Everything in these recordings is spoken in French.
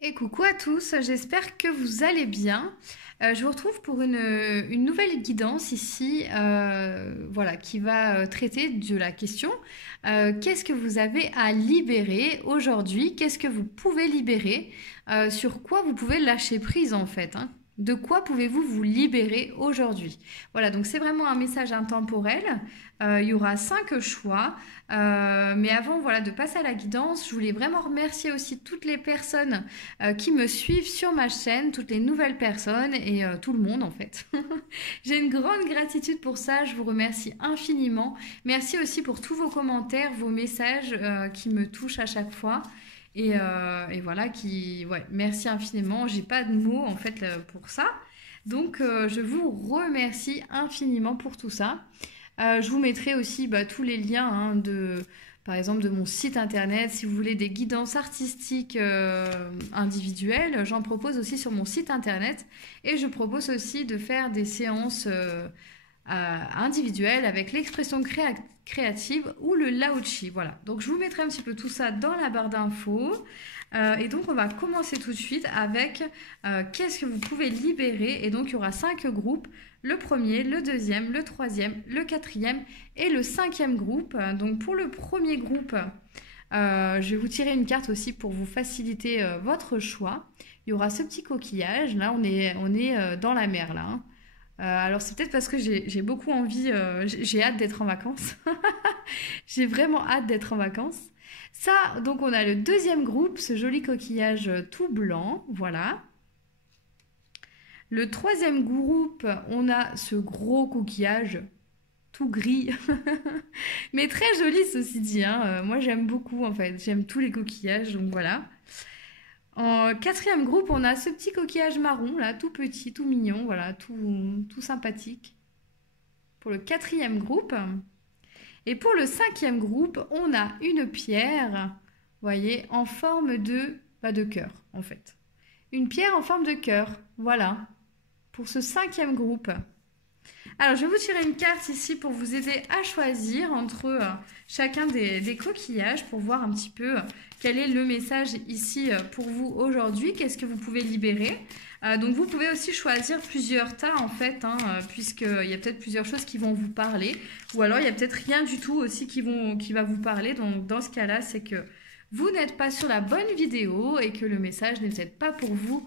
Et coucou à tous, j'espère que vous allez bien. Je vous retrouve pour une nouvelle guidance ici, voilà, qui va traiter de la question qu'est-ce que vous avez à libérer aujourd'hui? Qu'est-ce que vous pouvez libérer? Sur quoi vous pouvez lâcher prise en fait, hein? De quoi pouvez-vous vous libérer aujourd'hui? Voilà, donc c'est vraiment un message intemporel. Il y aura 5 choix. Mais avant voilà, de passer à la guidance, je voulais vraiment remercier aussi toutes les personnes qui me suivent sur ma chaîne, toutes les nouvelles personnes et tout le monde en fait. J'ai une grande gratitude pour ça, je vous remercie infiniment. Merci aussi pour tous vos commentaires, vos messages qui me touchent à chaque fois. Et voilà, ouais, merci infiniment. J'ai pas de mots en fait pour ça. Donc je vous remercie infiniment pour tout ça. Je vous mettrai aussi tous les liens hein, par exemple de mon site internet. Si vous voulez des guidances artistiques individuelles, j'en propose aussi sur mon site internet. Et je propose aussi de faire des séances individuelles avec l'expression créative ou le Lao-Chi. Voilà. Donc je vous mettrai un petit peu tout ça dans la barre d'infos. Et donc on va commencer tout de suite avec qu'est-ce que vous pouvez libérer. Et donc il y aura 5 groupes. Le premier, le deuxième, le troisième, le quatrième et le 5e groupe. Donc pour le premier groupe, je vais vous tirer une carte aussi pour vous faciliter votre choix. Il y aura ce petit coquillage. Là, on est dans la mer là. Hein. Alors c'est peut-être parce que j'ai beaucoup envie, j'ai hâte d'être en vacances. J'ai vraiment hâte d'être en vacances. Ça, donc on a le deuxième groupe, ce joli coquillage tout blanc, voilà. Le troisième groupe, on a ce gros coquillage tout gris, mais très joli ceci dit. Hein. Moi j'aime beaucoup en fait, j'aime tous les coquillages, donc voilà. En 4e groupe, on a ce petit coquillage marron, là, tout petit, tout mignon, voilà, tout sympathique. Pour le 4e groupe. Et pour le 5e groupe, on a une pierre, vous voyez, en forme de cœur, en fait. Une pierre en forme de cœur, voilà, pour ce 5e groupe. Alors, je vais vous tirer une carte ici pour vous aider à choisir entre chacun des coquillages pour voir un petit peu quel est le message ici pour vous aujourd'hui. Qu'est-ce que vous pouvez libérer? Donc, vous pouvez aussi choisir plusieurs tas en fait, hein, puisqu'il y a peut-être plusieurs choses qui vont vous parler. Ou alors, il y a peut-être rien du tout aussi qui va vous parler. Donc, dans ce cas-là, c'est que vous n'êtes pas sur la bonne vidéo et que le message n'est peut-être pas pour vous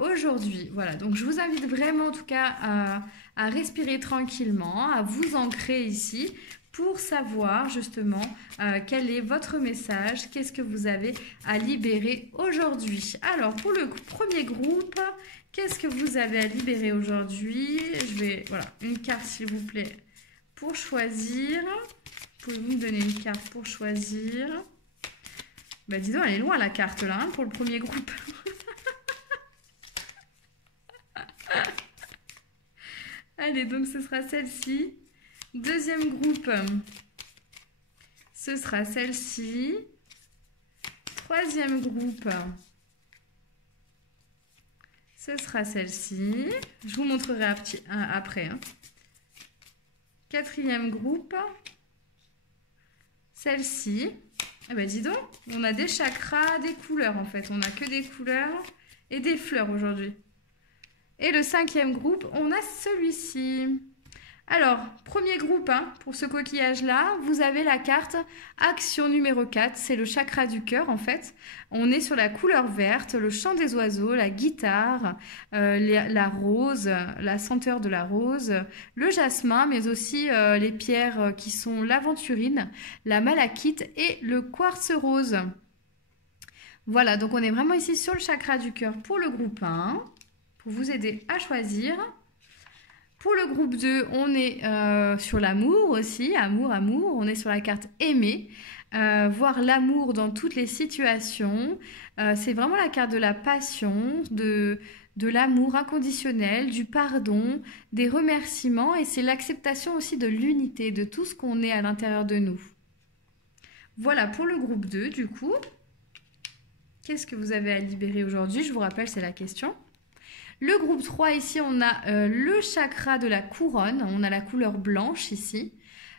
aujourd'hui. Voilà, donc je vous invite vraiment en tout cas à respirer tranquillement, à vous ancrer ici pour savoir justement quel est votre message, qu'est-ce que vous avez à libérer aujourd'hui. Alors pour le premier groupe, qu'est-ce que vous avez à libérer aujourd'hui? Je vais, voilà, une carte s'il vous plaît pour choisir. Pouvez-vous me donner une carte pour choisir? Bah dis donc, elle est loin la carte là, hein, pour le premier groupe. Allez, donc ce sera celle-ci. Deuxième groupe, ce sera celle-ci. Troisième groupe, ce sera celle-ci. Je vous montrerai après. Hein. Quatrième groupe, celle-ci. Eh ben dis donc, on a des chakras, des couleurs en fait. On n'a que des couleurs et des fleurs aujourd'hui. Et le 5e groupe, on a celui-ci. Alors, premier groupe, hein, pour ce coquillage-là, vous avez la carte action numéro 4. C'est le chakra du cœur, en fait. On est sur la couleur verte, le chant des oiseaux, la guitare, la rose, la senteur de la rose, le jasmin, mais aussi les pierres qui sont l'aventurine, la malachite et le quartz rose. Voilà, donc on est vraiment ici sur le chakra du cœur pour le groupe 1. Pour vous aider à choisir. Pour le groupe 2, on est sur l'amour aussi, amour, on est sur la carte aimer, voir l'amour dans toutes les situations, c'est vraiment la carte de la passion, de l'amour inconditionnel, du pardon, des remerciements et c'est l'acceptation aussi de l'unité, de tout ce qu'on est à l'intérieur de nous. Voilà pour le groupe 2 du coup. Qu'est-ce que vous avez à libérer aujourd'hui? Je vous rappelle, c'est la question. Le groupe 3, ici, on a le chakra de la couronne. On a la couleur blanche ici,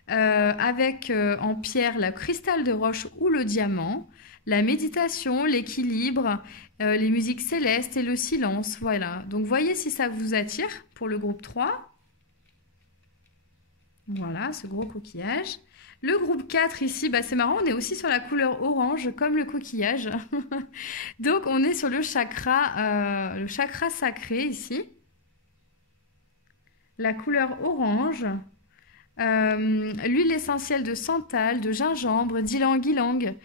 avec en pierre le cristal de roche ou le diamant, la méditation, l'équilibre, les musiques célestes et le silence. Voilà. Donc, voyez si ça vous attire pour le groupe 3. Voilà, ce gros coquillage. Le groupe 4 ici, bah c'est marrant, on est aussi sur la couleur orange comme le coquillage. Donc on est sur le chakra sacré ici. La couleur orange. L'huile essentielle de santal, de gingembre, d'ylang-ylang,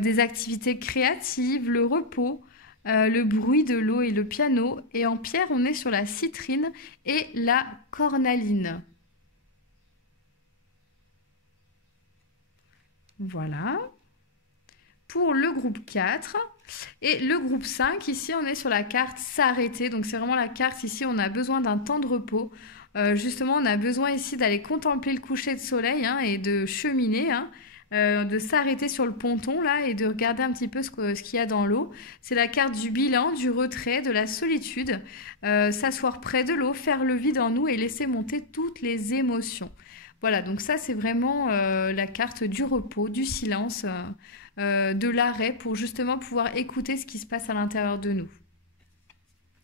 des activités créatives, le repos, le bruit de l'eau et le piano. Et en pierre, on est sur la citrine et la cornaline. Voilà. Pour le groupe 4. Et le groupe 5, ici, on est sur la carte s'arrêter. Donc, c'est vraiment la carte, ici, on a besoin d'un temps de repos. Justement, on a besoin ici d'aller contempler le coucher de soleil hein, et de cheminer, hein, de s'arrêter sur le ponton là et de regarder un petit peu ce qu'il y a dans l'eau. C'est la carte du bilan, du retrait, de la solitude. S'asseoir près de l'eau, faire le vide en nous et laisser monter toutes les émotions. Voilà, donc ça c'est vraiment la carte du repos, du silence, de l'arrêt pour justement pouvoir écouter ce qui se passe à l'intérieur de nous.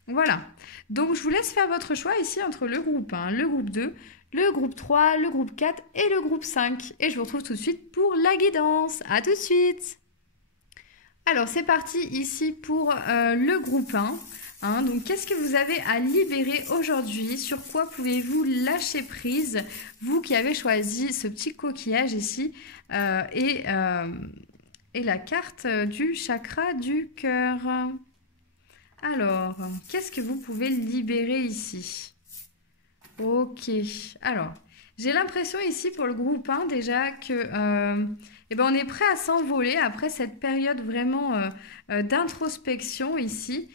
Voilà, donc je vous laisse faire votre choix ici entre le groupe 1, le groupe 2, le groupe 3, le groupe 4 et le groupe 5. Et je vous retrouve tout de suite pour la guidance. À tout de suite. Alors c'est parti ici pour le groupe 1. Hein, donc, qu'est-ce que vous avez à libérer aujourd'hui? Sur quoi pouvez-vous lâcher prise? Vous qui avez choisi ce petit coquillage ici et la carte du chakra du cœur. Alors, qu'est-ce que vous pouvez libérer ici? Ok, alors, j'ai l'impression ici pour le groupe 1 déjà que eh ben, on est prêt à s'envoler après cette période vraiment d'introspection ici.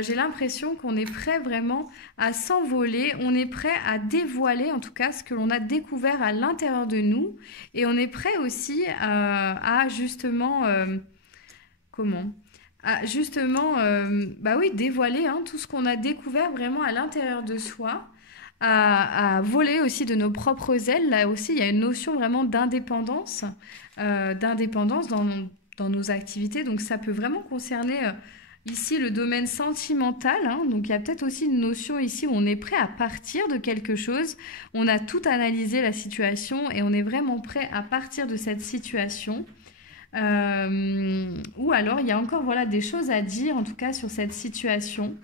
J'ai l'impression qu'on est prêt vraiment à s'envoler, on est prêt à dévoiler en tout cas ce que l'on a découvert à l'intérieur de nous et on est prêt aussi à justement, bah oui, dévoiler hein, tout ce qu'on a découvert vraiment à l'intérieur de soi, à voler aussi de nos propres ailes. Là aussi, il y a une notion vraiment d'indépendance dans nos activités, donc ça peut vraiment concerner... ici, le domaine sentimental, hein, donc il y a peut-être aussi une notion ici où on est prêt à partir de quelque chose. On a tout analysé la situation et on est vraiment prêt à partir de cette situation. Ou alors, il y a encore voilà, des choses à dire, en tout cas, sur cette situation.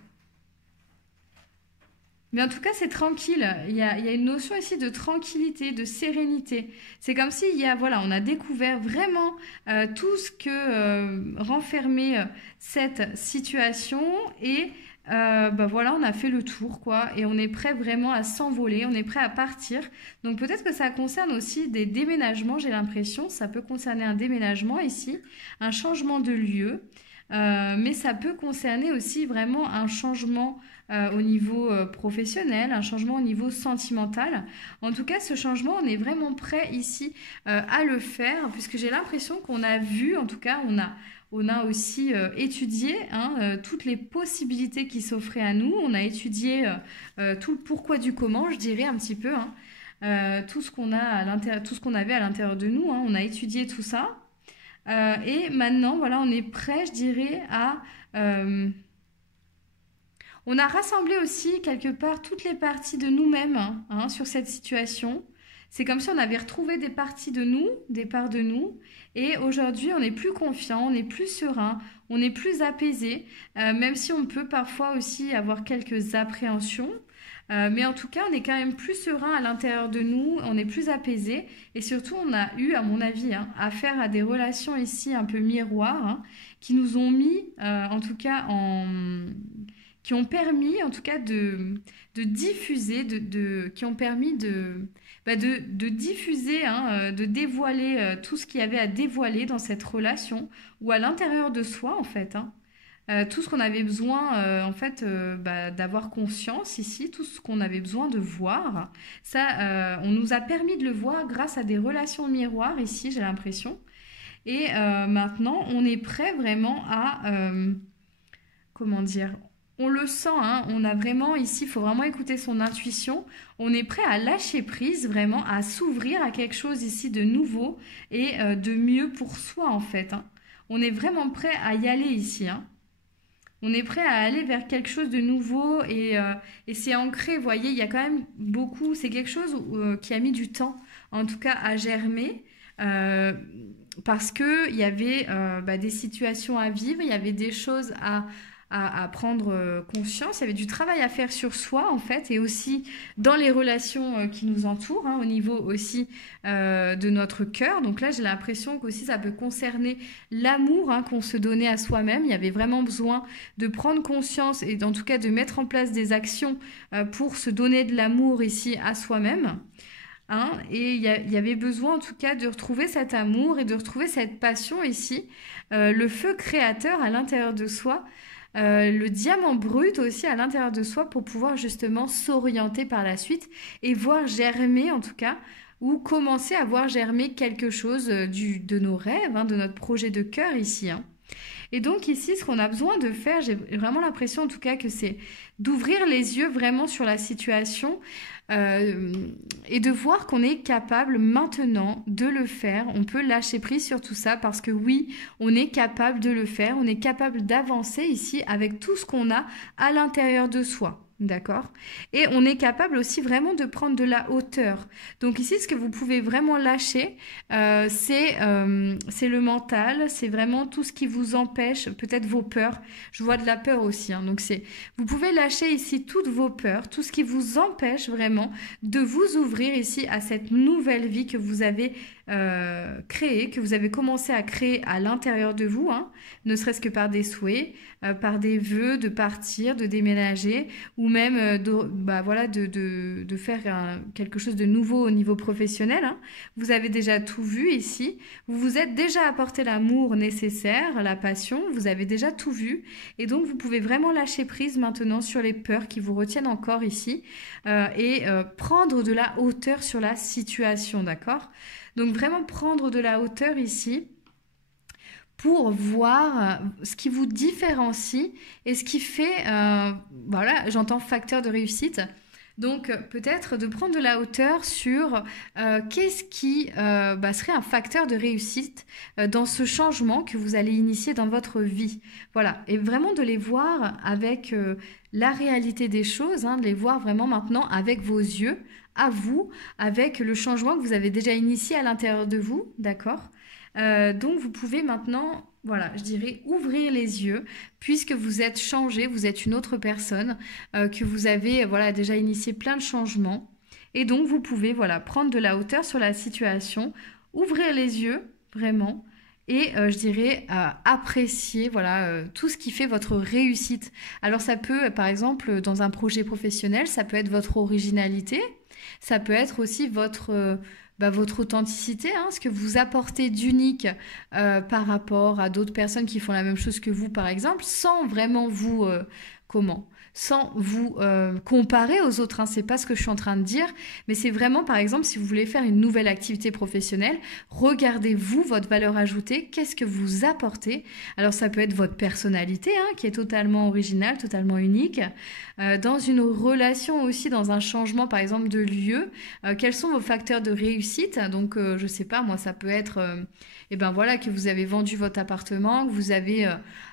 Mais en tout cas, c'est tranquille. Il y a une notion ici de tranquillité, de sérénité. C'est comme si, voilà, on a découvert vraiment tout ce que renfermait cette situation et bah voilà, on a fait le tour, quoi. Et on est prêt vraiment à s'envoler, on est prêt à partir. Donc peut-être que ça concerne aussi des déménagements, j'ai l'impression. Ça peut concerner un déménagement ici, un changement de lieu. Mais ça peut concerner aussi vraiment un changement au niveau professionnel, un changement au niveau sentimental. En tout cas, ce changement, on est vraiment prêt ici à le faire, puisque j'ai l'impression qu'on a vu, en tout cas, on a aussi étudié hein, toutes les possibilités qui s'offraient à nous. On a étudié tout le pourquoi du comment, je dirais un petit peu, hein, tout ce qu'on avait à l'intérieur de nous. Hein, on a étudié tout ça. Et maintenant, voilà, on est prêt, je dirais, à... on a rassemblé aussi, quelque part, toutes les parties de nous-mêmes hein, sur cette situation. C'est comme si on avait retrouvé des parties de nous, des parts de nous. Et aujourd'hui, on est plus confiant, on est plus serein, on est plus apaisé, même si on peut parfois aussi avoir quelques appréhensions. Mais en tout cas, on est quand même plus serein à l'intérieur de nous, on est plus apaisé et surtout, on a eu, à mon avis, hein, affaire à des relations ici un peu miroirs hein, qui nous ont mis, en tout cas, qui ont permis, en tout cas, de diffuser, qui ont permis de diffuser, hein, de dévoiler tout ce qu'il y avait à dévoiler dans cette relation ou à l'intérieur de soi, en fait, hein. Tout ce qu'on avait besoin en fait d'avoir conscience ici, tout ce qu'on avait besoin de voir, ça on nous a permis de le voir grâce à des relations miroirs ici, j'ai l'impression. Et maintenant, on est prêt vraiment à comment dire, On le sent, hein, on a vraiment ici, il faut vraiment écouter son intuition. On est prêt à lâcher prise, vraiment, à s'ouvrir à quelque chose ici de nouveau et de mieux pour soi, en fait, hein. On est vraiment prêt à y aller ici, hein. On est prêt à aller vers quelque chose de nouveau et c'est ancré, vous voyez, il y a quand même beaucoup, c'est quelque chose qui a mis du temps, en tout cas, à germer. euh, Parce que il y avait des situations à vivre, il y avait des choses à prendre conscience, il y avait du travail à faire sur soi en fait, et aussi dans les relations qui nous entourent, hein, au niveau aussi de notre cœur. Donc là, j'ai l'impression qu'aussi ça peut concerner l'amour hein, qu'on se donnait à soi-même. Il y avait vraiment besoin de prendre conscience et en tout cas de mettre en place des actions pour se donner de l'amour ici à soi-même. Hein, et il y avait besoin en tout cas de retrouver cet amour et de retrouver cette passion ici, le feu créateur à l'intérieur de soi, le diamant brut aussi à l'intérieur de soi pour pouvoir justement s'orienter par la suite et voir germer en tout cas ou commencer à voir germer quelque chose de nos rêves, hein, de notre projet de cœur ici. Hein. Et donc ici, ce qu'on a besoin de faire, j'ai vraiment l'impression en tout cas que c'est d'ouvrir les yeux vraiment sur la situation euh, et de voir qu'on est capable maintenant de le faire. On peut lâcher prise sur tout ça parce que oui, on est capable de le faire, on est capable d'avancer ici avec tout ce qu'on a à l'intérieur de soi. D'accord. Et on est capable aussi vraiment de prendre de la hauteur. Donc ici, ce que vous pouvez vraiment lâcher, c'est le mental, c'est vraiment tout ce qui vous empêche, peut-être vos peurs. Je vois de la peur aussi. Hein, donc vous pouvez lâcher ici toutes vos peurs, tout ce qui vous empêche vraiment de vous ouvrir ici à cette nouvelle vie que vous avez créée, que vous avez commencé à créer à l'intérieur de vous, hein, ne serait-ce que par des souhaits, par des vœux de partir, de déménager, ou même de faire quelque chose de nouveau au niveau professionnel. Hein. Vous avez déjà tout vu ici. Vous vous êtes déjà apporté l'amour nécessaire, la passion. Vous avez déjà tout vu. Et donc, vous pouvez vraiment lâcher prise maintenant sur les peurs qui vous retiennent encore ici et prendre de la hauteur sur la situation, d'accord? Donc, vraiment prendre de la hauteur ici pour voir ce qui vous différencie et ce qui fait, voilà, j'entends facteur de réussite. Donc peut-être de prendre de la hauteur sur qu'est-ce qui serait un facteur de réussite dans ce changement que vous allez initier dans votre vie. Voilà, et vraiment de les voir avec la réalité des choses, hein, de les voir vraiment maintenant avec vos yeux, à vous, avec le changement que vous avez déjà initié à l'intérieur de vous, d'accord? Donc vous pouvez maintenant, voilà, je dirais ouvrir les yeux puisque vous êtes changé, vous êtes une autre personne, que vous avez voilà déjà initié plein de changements et donc vous pouvez voilà prendre de la hauteur sur la situation, ouvrir les yeux vraiment et je dirais apprécier voilà tout ce qui fait votre réussite. Alors ça peut par exemple dans un projet professionnel, ça peut être votre originalité, ça peut être aussi votre authenticité, hein, ce que vous apportez d'unique par rapport à d'autres personnes qui font la même chose que vous, par exemple, sans vraiment vous comment sans vous comparer aux autres, hein, c'est pas ce que je suis en train de dire, mais c'est vraiment, par exemple, si vous voulez faire une nouvelle activité professionnelle, regardez-vous, votre valeur ajoutée, qu'est-ce que vous apportez. Alors ça peut être votre personnalité, hein, qui est totalement originale, totalement unique, dans une relation aussi, dans un changement, par exemple, de lieu, quels sont vos facteurs de réussite. Donc, je sais pas, moi, ça peut être, et ben voilà, que vous avez vendu votre appartement, que vous avez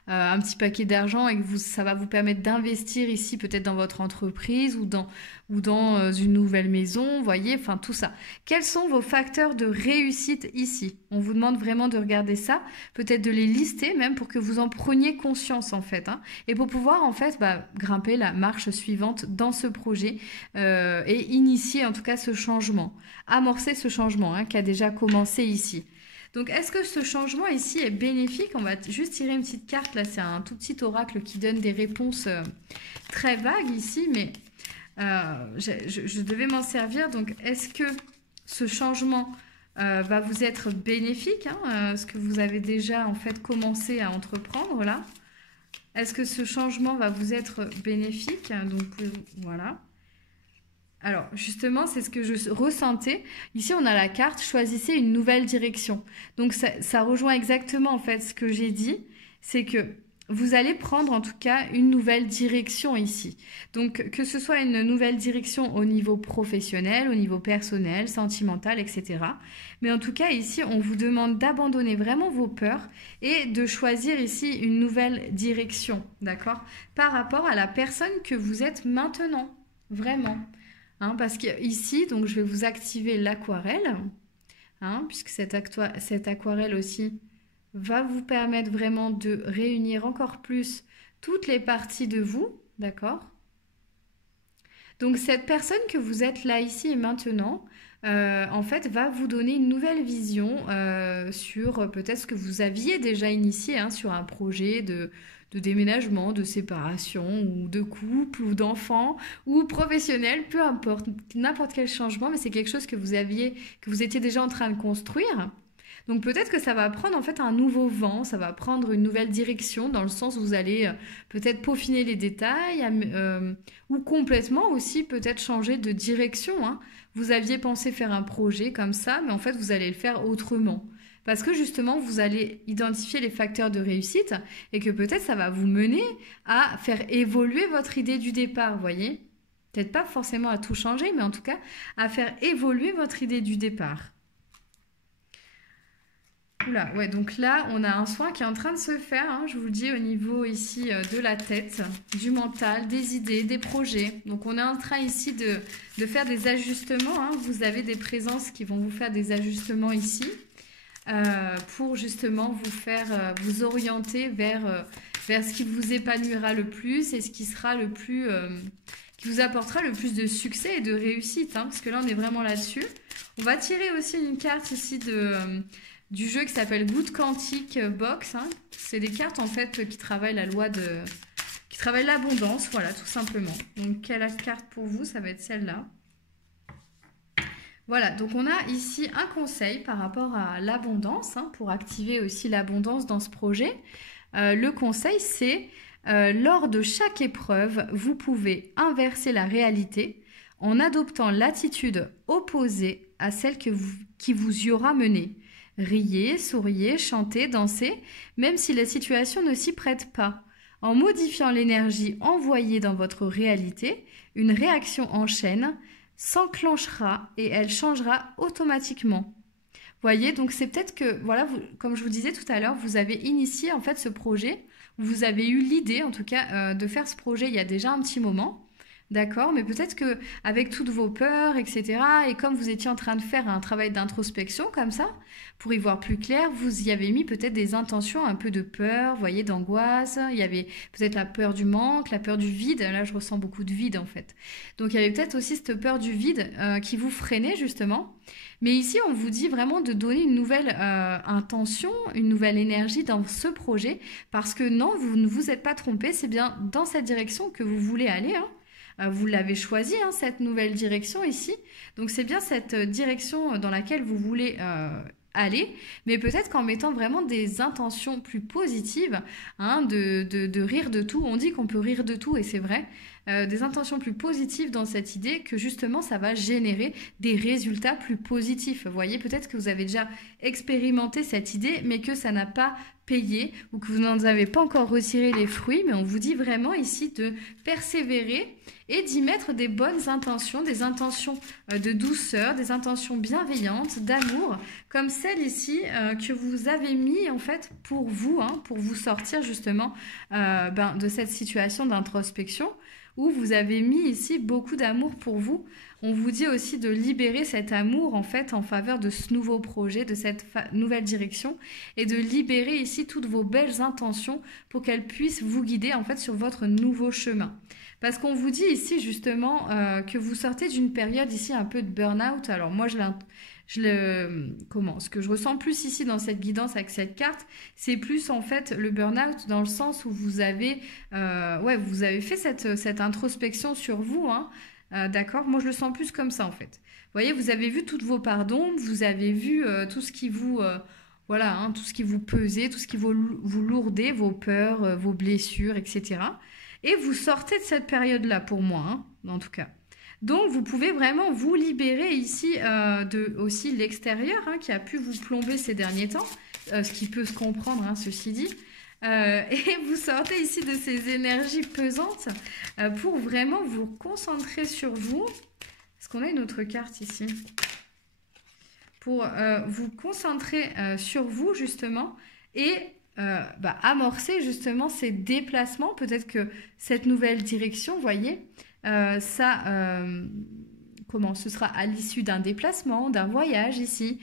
un petit paquet d'argent et que ça va vous permettre d'investir ici peut-être dans votre entreprise ou dans une nouvelle maison, vous voyez, enfin tout ça. Quels sont vos facteurs de réussite ici? On vous demande vraiment de regarder ça, peut-être de les lister même pour que vous en preniez conscience en fait, hein, et pour pouvoir en fait grimper la marche suivante dans ce projet et initier en tout cas ce changement, amorcer ce changement hein, qui a déjà commencé ici. Donc, est-ce que ce changement ici est bénéfique? On va juste tirer une petite carte. Là, c'est un tout petit oracle qui donne des réponses très vagues ici, mais je devais m'en servir. Donc, est-ce que ce changement va vous être bénéfique hein, ce que vous avez déjà en fait commencé à entreprendre là? Est-ce que ce changement va vous être bénéfique? Donc, voilà. Alors, justement, c'est ce que je ressentais. Ici, on a la carte « Choisissez une nouvelle direction ». Donc, ça rejoint exactement, en fait, ce que j'ai dit. C'est que vous allez prendre en tout cas une nouvelle direction ici. Donc que ce soit une nouvelle direction au niveau professionnel, au niveau personnel, sentimental, etc. Mais en tout cas ici, on vous demande d'abandonner vraiment vos peurs et de choisir ici une nouvelle direction, d'accord? Par rapport à la personne que vous êtes maintenant, vraiment. Hein, parce que ici, donc je vais vous activer l'aquarelle, hein, puisque cette aquarelle aussi va vous permettre vraiment de réunir encore plus toutes les parties de vous, d'accord? Donc cette personne que vous êtes là, ici et maintenant, en fait, va vous donner une nouvelle vision sur peut-être ce que vous aviez déjà initié hein, sur un projet de déménagement, de séparation, ou de couple, ou d'enfant, ou professionnel, peu importe, n'importe quel changement, mais c'est quelque chose que vous étiez déjà en train de construire. Donc peut-être que ça va prendre en fait un nouveau vent, ça va prendre une nouvelle direction dans le sens où vous allez peut-être peaufiner les détails ou complètement aussi peut-être changer de direction. Hein. Vous aviez pensé faire un projet comme ça, mais en fait vous allez le faire autrement. Parce que justement, vous allez identifier les facteurs de réussite et que peut-être ça va vous mener à faire évoluer votre idée du départ, vous voyez? Peut-être pas forcément à tout changer, mais en tout cas à faire évoluer votre idée du départ. Oula, ouais, donc là, on a un soin qui est en train de se faire, hein, je vous le dis, au niveau ici de la tête, du mental, des idées, des projets. Donc, on est en train ici de faire des ajustements. Hein. Vous avez des présences qui vont vous faire des ajustements ici pour justement vous faire vous orienter vers ce qui vous épanouira le plus et ce qui sera le plus... qui vous apportera le plus de succès et de réussite, hein, parce que là, on est vraiment là-dessus. On va tirer aussi une carte ici du jeu qui s'appelle Good Quantic Box. Hein. C'est des cartes en fait qui travaillent la loi qui travaillent l'abondance, voilà, tout simplement. Donc, quelle carte pour vous? Ça va être celle-là. Voilà, donc on a ici un conseil par rapport à l'abondance, hein, pour activer aussi l'abondance dans ce projet. Le conseil, c'est lors de chaque épreuve, vous pouvez inverser la réalité en adoptant l'attitude opposée à celle qui vous y aura mené. Riez, souriez, chantez, dansez, même si la situation ne s'y prête pas. En modifiant l'énergie envoyée dans votre réalité, une réaction en chaîne s'enclenchera et elle changera automatiquement. Voyez, donc c'est peut-être que, voilà, comme je vous disais tout à l'heure, vous avez initié en fait ce projet, vous avez eu l'idée en tout cas de faire ce projet il y a déjà un petit moment. D'accord, mais peut-être que avec toutes vos peurs, etc., et comme vous étiez en train de faire un travail d'introspection comme ça, pour y voir plus clair, vous y avez mis peut-être des intentions un peu de peur, vous voyez, d'angoisse. Il y avait peut-être la peur du manque, la peur du vide. Là, je ressens beaucoup de vide en fait. Donc, il y avait peut-être aussi cette peur du vide qui vous freinait justement. Mais ici, on vous dit vraiment de donner une nouvelle intention, une nouvelle énergie dans ce projet, parce que non, vous ne vous êtes pas trompé, c'est bien dans cette direction que vous voulez aller, hein. Vous l'avez choisi, hein, cette nouvelle direction ici. Donc, c'est bien cette direction dans laquelle vous voulez aller, mais peut-être qu'en mettant vraiment des intentions plus positives, hein, de rire de tout. On dit qu'on peut rire de tout et c'est vrai. Des intentions plus positives dans cette idée que justement ça va générer des résultats plus positifs. Vous voyez, peut-être que vous avez déjà expérimenté cette idée, mais que ça n'a pas payé ou que vous n'en avez pas encore retiré les fruits, mais on vous dit vraiment ici de persévérer et d'y mettre des bonnes intentions, des intentions de douceur, des intentions bienveillantes, d'amour, comme celle ici que vous avez mis en fait pour vous, hein, pour vous sortir justement de cette situation d'introspection où vous avez mis ici beaucoup d'amour pour vous. On vous dit aussi de libérer cet amour en fait en faveur de ce nouveau projet, de cette nouvelle direction et de libérer ici toutes vos belles intentions pour qu'elles puissent vous guider en fait sur votre nouveau chemin. Parce qu'on vous dit ici justement que vous sortez d'une période ici un peu de burn-out. Alors moi ce que je ressens plus ici dans cette guidance avec cette carte, c'est plus en fait le burn-out dans le sens où vous avez fait cette introspection sur vous, hein. D'accord, moi je le sens plus comme ça en fait. Vous voyez, vous avez vu toutes vos parts d'ombre, vous avez vu tout ce qui vous tout ce qui vous pesait, tout ce qui vous lourdait, vos peurs, vos blessures, etc. Et vous sortez de cette période-là pour moi, hein, en tout cas. Donc, vous pouvez vraiment vous libérer ici de aussi l'extérieur, hein, qui a pu vous plomber ces derniers temps, ce qui peut se comprendre, hein, ceci dit. Et vous sortez ici de ces énergies pesantes pour vraiment vous concentrer sur vous. Est-ce qu'on a une autre carte ici? Pour vous concentrer sur vous justement et amorcer justement ces déplacements. Peut-être que cette nouvelle direction, vous voyez, ce sera à l'issue d'un déplacement, d'un voyage ici,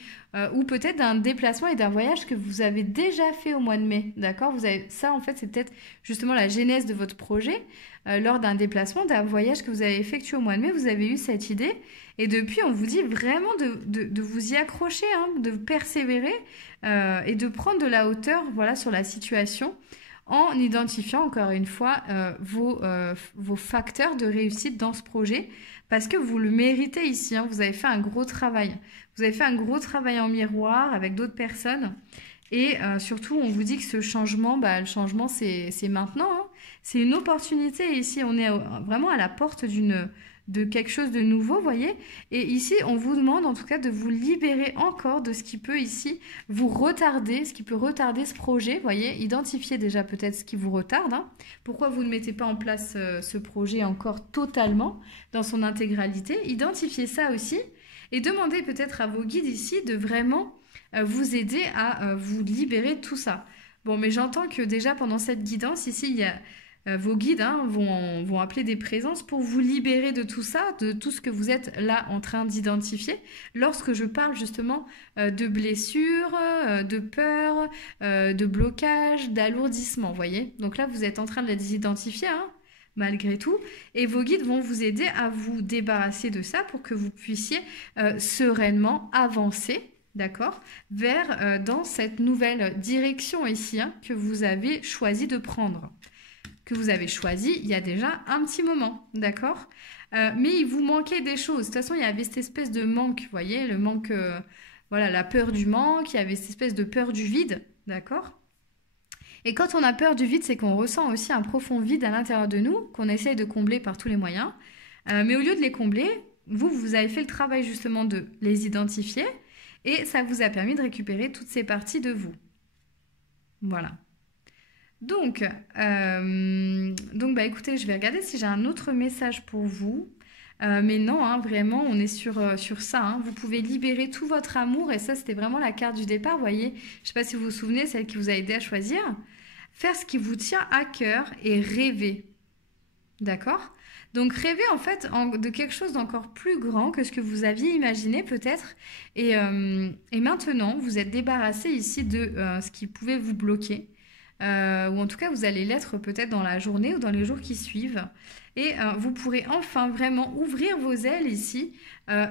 ou peut-être d'un déplacement et d'un voyage que vous avez déjà fait au mois de mai, d'accord? Ça, en fait, c'est peut-être justement la genèse de votre projet. Lors d'un déplacement, d'un voyage que vous avez effectué au mois de mai, vous avez eu cette idée. Et depuis, on vous dit vraiment de vous y accrocher, hein, de persévérer et de prendre de la hauteur, voilà, sur la situation en identifiant encore une fois vos facteurs de réussite dans ce projet parce que vous le méritez ici, hein, vous avez fait un gros travail. Vous avez fait un gros travail en miroir avec d'autres personnes et surtout on vous dit que ce changement, le changement c'est maintenant, hein. C'est une opportunité ici, on est vraiment à la porte de quelque chose de nouveau, vous voyez. Et ici, on vous demande en tout cas de vous libérer encore de ce qui peut ici vous retarder, ce qui peut retarder ce projet, vous voyez. Identifiez déjà peut-être ce qui vous retarde, hein. Pourquoi vous ne mettez pas en place ce projet encore totalement, dans son intégralité. Identifiez ça aussi et demandez peut-être à vos guides ici de vraiment vous aider à vous libérer de tout ça. Bon, mais j'entends que déjà pendant cette guidance, ici, il y a... vos guides vont appeler des présences pour vous libérer de tout ça, de tout ce que vous êtes là en train d'identifier. Lorsque je parle justement de blessures, de peur, de blocage, d'alourdissement, vous voyez. Donc là, vous êtes en train de les identifier, hein, malgré tout. Et vos guides vont vous aider à vous débarrasser de ça pour que vous puissiez sereinement avancer, d'accord, dans cette nouvelle direction ici, hein, que vous avez choisi de prendre. Que vous avez choisi il y a déjà un petit moment, d'accord, mais il vous manquait des choses. De toute façon, il y avait cette espèce de manque, vous voyez, le manque, voilà, la peur du manque, il y avait cette espèce de peur du vide, d'accord. Et quand on a peur du vide, c'est qu'on ressent aussi un profond vide à l'intérieur de nous, qu'on essaye de combler par tous les moyens. Mais au lieu de les combler, vous avez fait le travail justement de les identifier, et ça vous a permis de récupérer toutes ces parties de vous. Voilà. Donc, écoutez, je vais regarder si j'ai un autre message pour vous. Mais non, hein, vraiment, on est sur ça, hein. Vous pouvez libérer tout votre amour. Et ça, c'était vraiment la carte du départ, vous voyez. Je ne sais pas si vous vous souvenez, celle qui vous a aidé à choisir. Faire ce qui vous tient à cœur et rêver. D'accord? Donc, rêver en fait de quelque chose d'encore plus grand que ce que vous aviez imaginé peut-être. Et maintenant, vous êtes débarrassé ici de ce qui pouvait vous bloquer. Ou en tout cas vous allez l'être peut-être dans la journée ou dans les jours qui suivent et vous pourrez enfin vraiment ouvrir vos ailes ici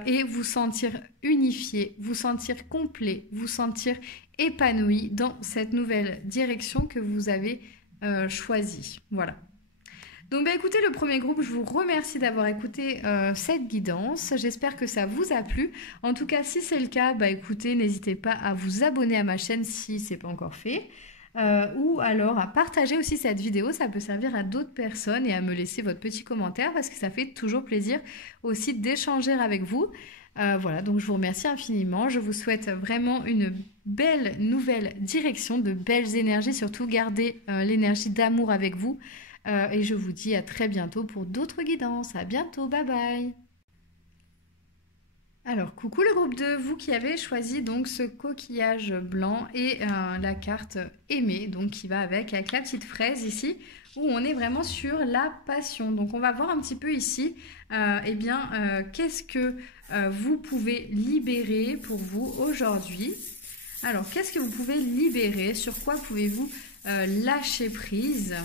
et vous sentir unifié, vous sentir complet, vous sentir épanoui dans cette nouvelle direction que vous avez choisie. Voilà. Donc écoutez, le premier groupe, je vous remercie d'avoir écouté cette guidance. J'espère que ça vous a plu. En tout cas, si c'est le cas, écoutez, n'hésitez pas à vous abonner à ma chaîne si ce n'est pas encore fait. Ou alors à partager aussi cette vidéo, ça peut servir à d'autres personnes et à me laisser votre petit commentaire parce que ça fait toujours plaisir aussi d'échanger avec vous. Voilà, donc je vous remercie infiniment. Je vous souhaite vraiment une belle nouvelle direction, de belles énergies, surtout gardez l'énergie d'amour avec vous. Et je vous dis à très bientôt pour d'autres guidances. À bientôt, bye bye. Alors, coucou le groupe 2, vous qui avez choisi donc ce coquillage blanc et la carte aimée, donc qui va avec la petite fraise ici, où on est vraiment sur la passion. Donc, on va voir un petit peu ici, qu'est-ce que vous pouvez libérer pour vous aujourd'hui. Alors, qu'est-ce que vous pouvez libérer? Sur quoi pouvez-vous lâcher prise?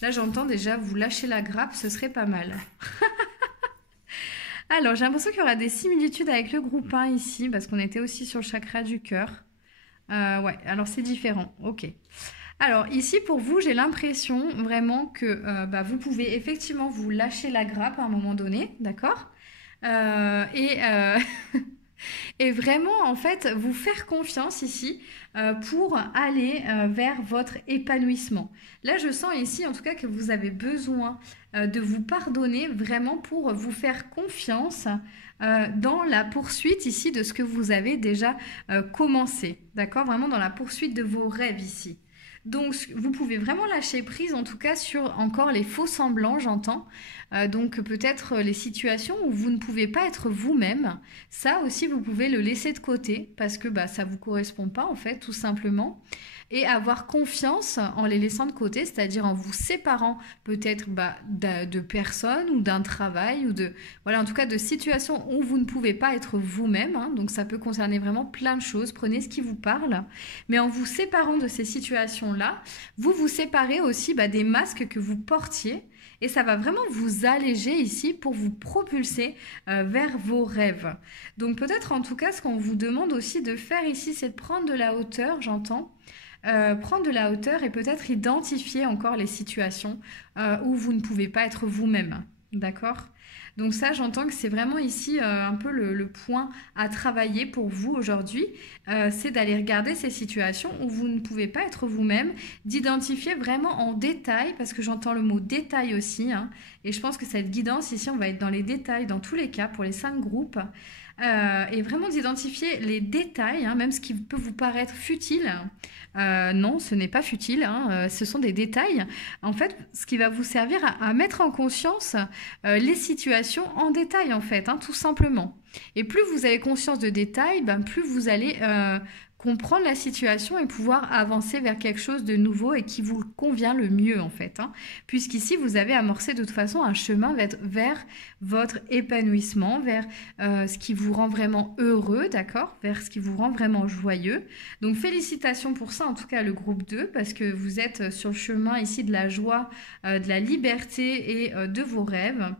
Là, j'entends déjà vous lâcher la grappe, ce serait pas mal. Alors, j'ai l'impression qu'il y aura des similitudes avec le groupe 1 ici, parce qu'on était aussi sur le chakra du cœur. Ouais, alors c'est différent, ok. Alors, ici, pour vous, j'ai l'impression vraiment que vous pouvez effectivement vous lâcher la grappe à un moment donné, d'accord? Et vraiment, en fait, vous faire confiance ici pour aller vers votre épanouissement. Là, je sens ici, en tout cas, que vous avez besoin de vous pardonner vraiment pour vous faire confiance dans la poursuite ici de ce que vous avez déjà commencé. D'accord? Vraiment dans la poursuite de vos rêves ici. Donc, vous pouvez vraiment lâcher prise, en tout cas, sur encore les faux semblants, j'entends. Donc, peut-être les situations où vous ne pouvez pas être vous-même. Ça aussi, vous pouvez le laisser de côté parce que bah, ça ne vous correspond pas, en fait, tout simplement. Et avoir confiance en les laissant de côté, c'est-à-dire en vous séparant peut-être bah, de personnes ou d'un travail ou de, voilà, en tout cas de situations où vous ne pouvez pas être vous-même. Hein. Donc, ça peut concerner vraiment plein de choses. Prenez ce qui vous parle. Mais en vous séparant de ces situations-là, vous vous séparez aussi bah, des masques que vous portiez. Et ça va vraiment vous alléger ici pour vous propulser vers vos rêves. Donc peut-être en tout cas ce qu'on vous demande aussi de faire ici, c'est de prendre de la hauteur, j'entends. Prendre de la hauteur et peut-être identifier encore les situations où vous ne pouvez pas être vous-même. D'accord? Donc ça, j'entends que c'est vraiment ici un peu le point à travailler pour vous aujourd'hui. C'est d'aller regarder ces situations où vous ne pouvez pas être vous-même, d'identifier vraiment en détail, parce que j'entends le mot détail aussi, hein, et je pense que cette guidance ici, on va être dans les détails dans tous les cas pour les 5 groupes. Et vraiment d'identifier les détails, hein, même ce qui peut vous paraître futile. Non, ce n'est pas futile, hein, ce sont des détails. En fait, ce qui va vous servir à mettre en conscience les situations en détail, en fait, hein, tout simplement. Et plus vous avez conscience de détails, ben, plus vous allez comprendre la situation et pouvoir avancer vers quelque chose de nouveau et qui vous convient le mieux, en fait. Hein. Puisqu'ici, vous avez amorcé de toute façon un chemin vers votre épanouissement, vers ce qui vous rend vraiment heureux, d'accord? Vers ce qui vous rend vraiment joyeux. Donc, félicitations pour ça, en tout cas le groupe 2, parce que vous êtes sur le chemin ici de la joie, de la liberté et de vos rêves.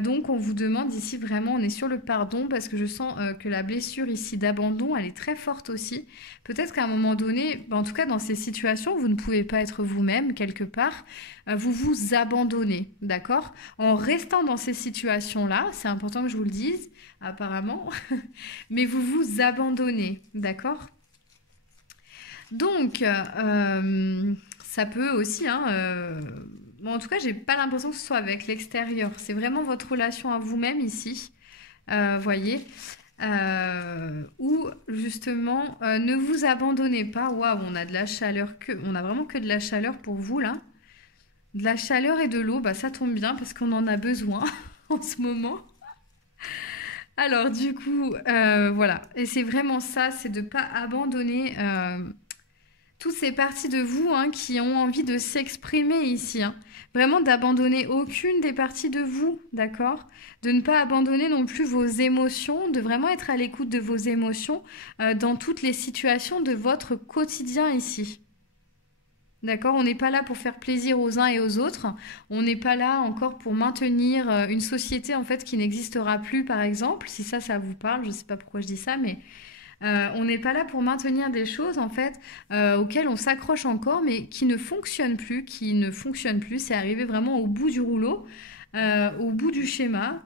Donc on vous demande ici vraiment, on est sur le pardon parce que je sens que la blessure ici d'abandon, elle est très forte aussi. Peut-être qu'à un moment donné, en tout cas dans ces situations, vous ne pouvez pas être vous-même quelque part, vous vous abandonnez, d'accord? En restant dans ces situations-là, c'est important que je vous le dise, apparemment, mais vous vous abandonnez, d'accord? Donc, ça peut aussi, hein, bon, en tout cas, j'ai pas l'impression que ce soit avec l'extérieur. C'est vraiment votre relation à vous-même ici, voyez, où justement, ne vous abandonnez pas. Waouh, on a de la chaleur, on a vraiment que de la chaleur pour vous là. De la chaleur et de l'eau, bah ça tombe bien parce qu'on en a besoin en ce moment. Alors du coup, voilà, et c'est vraiment ça, c'est de ne pas abandonner toutes ces parties de vous hein, qui ont envie de s'exprimer ici. Hein. Vraiment d'abandonner aucune des parties de vous, d'accord? De ne pas abandonner non plus vos émotions, de vraiment être à l'écoute de vos émotions dans toutes les situations de votre quotidien ici. D'accord? On n'est pas là pour faire plaisir aux uns et aux autres. On n'est pas là encore pour maintenir une société en fait qui n'existera plus, par exemple. Si ça vous parle, je ne sais pas pourquoi je dis ça, mais on n'est pas là pour maintenir des choses en fait auxquelles on s'accroche encore, mais qui ne fonctionnent plus, C'est arrivé vraiment au bout du rouleau, au bout du schéma.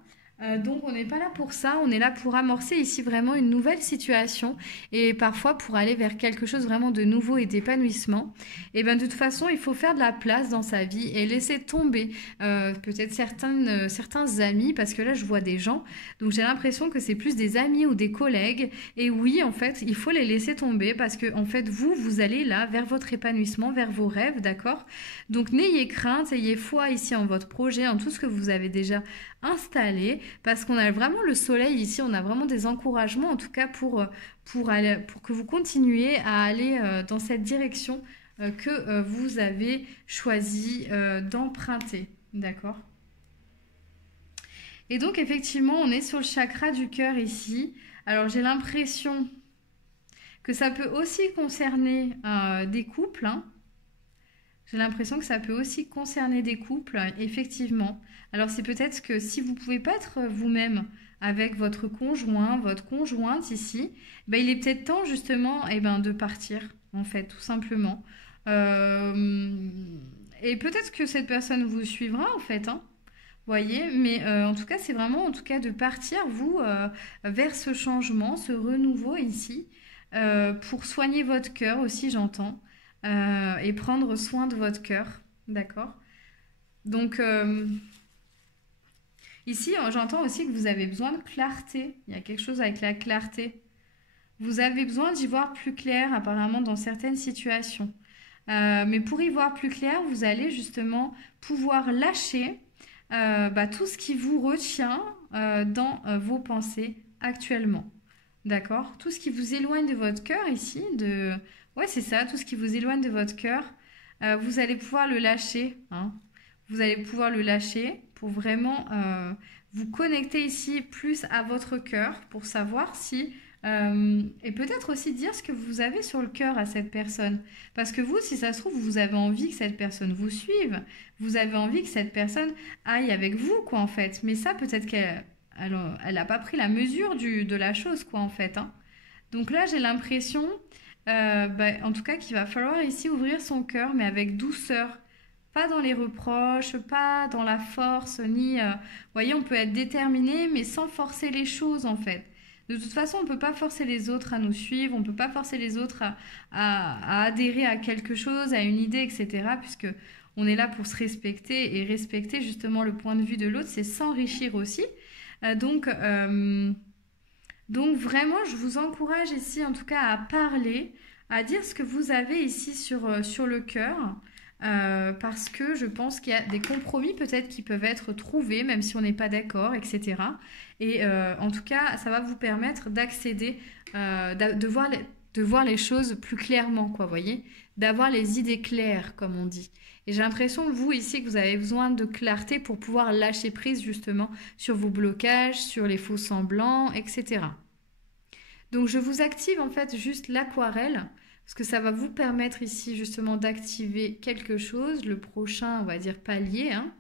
Donc on n'est pas là pour ça, on est là pour amorcer ici vraiment une nouvelle situation et parfois pour aller vers quelque chose vraiment de nouveau et d'épanouissement. Et bien de toute façon il faut faire de la place dans sa vie et laisser tomber peut-être certains amis parce que là je vois des gens, donc j'ai l'impression que c'est plus des amis ou des collègues et oui en fait il faut les laisser tomber parce que en fait vous allez là vers votre épanouissement, vers vos rêves, d'accord? Donc n'ayez crainte, ayez foi ici en votre projet, en tout ce que vous avez déjà installé parce qu'on a vraiment le soleil ici, on a vraiment des encouragements en tout cas pour que vous continuiez à aller dans cette direction que vous avez choisi d'emprunter. D'accord? Et donc effectivement, on est sur le chakra du cœur ici. Alors j'ai l'impression que ça peut aussi concerner des couples. Hein. J'ai l'impression que ça peut aussi concerner des couples, effectivement. Alors c'est peut-être que si vous ne pouvez pas être vous-même avec votre conjoint, votre conjointe ici, ben, il est peut-être temps justement de partir, en fait, tout simplement. Et peut-être que cette personne vous suivra, en fait, hein, voyez, mais en tout cas, c'est vraiment en tout cas de partir, vous, vers ce changement, ce renouveau ici, pour soigner votre cœur aussi, j'entends. Et prendre soin de votre cœur, d'accord? Donc, ici, j'entends aussi que vous avez besoin de clarté. Il y a quelque chose avec la clarté. Vous avez besoin d'y voir plus clair, apparemment, dans certaines situations. Mais pour y voir plus clair, vous allez justement pouvoir lâcher tout ce qui vous retient dans vos pensées actuellement. D'accord? Tout ce qui vous éloigne de votre cœur ici, ouais, c'est ça, tout ce qui vous éloigne de votre cœur, vous allez pouvoir le lâcher, hein. Vous allez pouvoir le lâcher pour vraiment vous connecter ici plus à votre cœur pour savoir si et peut-être aussi dire ce que vous avez sur le cœur à cette personne. Parce que vous, si ça se trouve, vous avez envie que cette personne vous suive, vous avez envie que cette personne aille avec vous, quoi, en fait. Mais ça, peut-être qu'elle n'a pas pris la mesure de la chose, quoi, en fait, hein. Donc là, j'ai l'impression, en tout cas, qu'il va falloir ici ouvrir son cœur, mais avec douceur. Pas dans les reproches, pas dans la force, ni... vous voyez, on peut être déterminé, mais sans forcer les choses, en fait. De toute façon, on ne peut pas forcer les autres à nous suivre, on ne peut pas forcer les autres à adhérer à quelque chose, à une idée, etc. Puisque on est là pour se respecter et respecter justement le point de vue de l'autre, c'est s'enrichir aussi. Donc vraiment, je vous encourage ici en tout cas à parler, à dire ce que vous avez ici sur le cœur. Parce que je pense qu'il y a des compromis peut-être qui peuvent être trouvés, même si on n'est pas d'accord, etc. Et en tout cas, ça va vous permettre d'accéder, de voir les choses plus clairement, quoi, voyez, d'avoir les idées claires, comme on dit. Et j'ai l'impression, vous, ici, que vous avez besoin de clarté pour pouvoir lâcher prise, justement, sur vos blocages, sur les faux semblants, etc. Donc, je vous active, en fait, juste l'aquarelle, parce que ça va vous permettre ici, justement, d'activer quelque chose, le prochain, on va dire, palier, hein.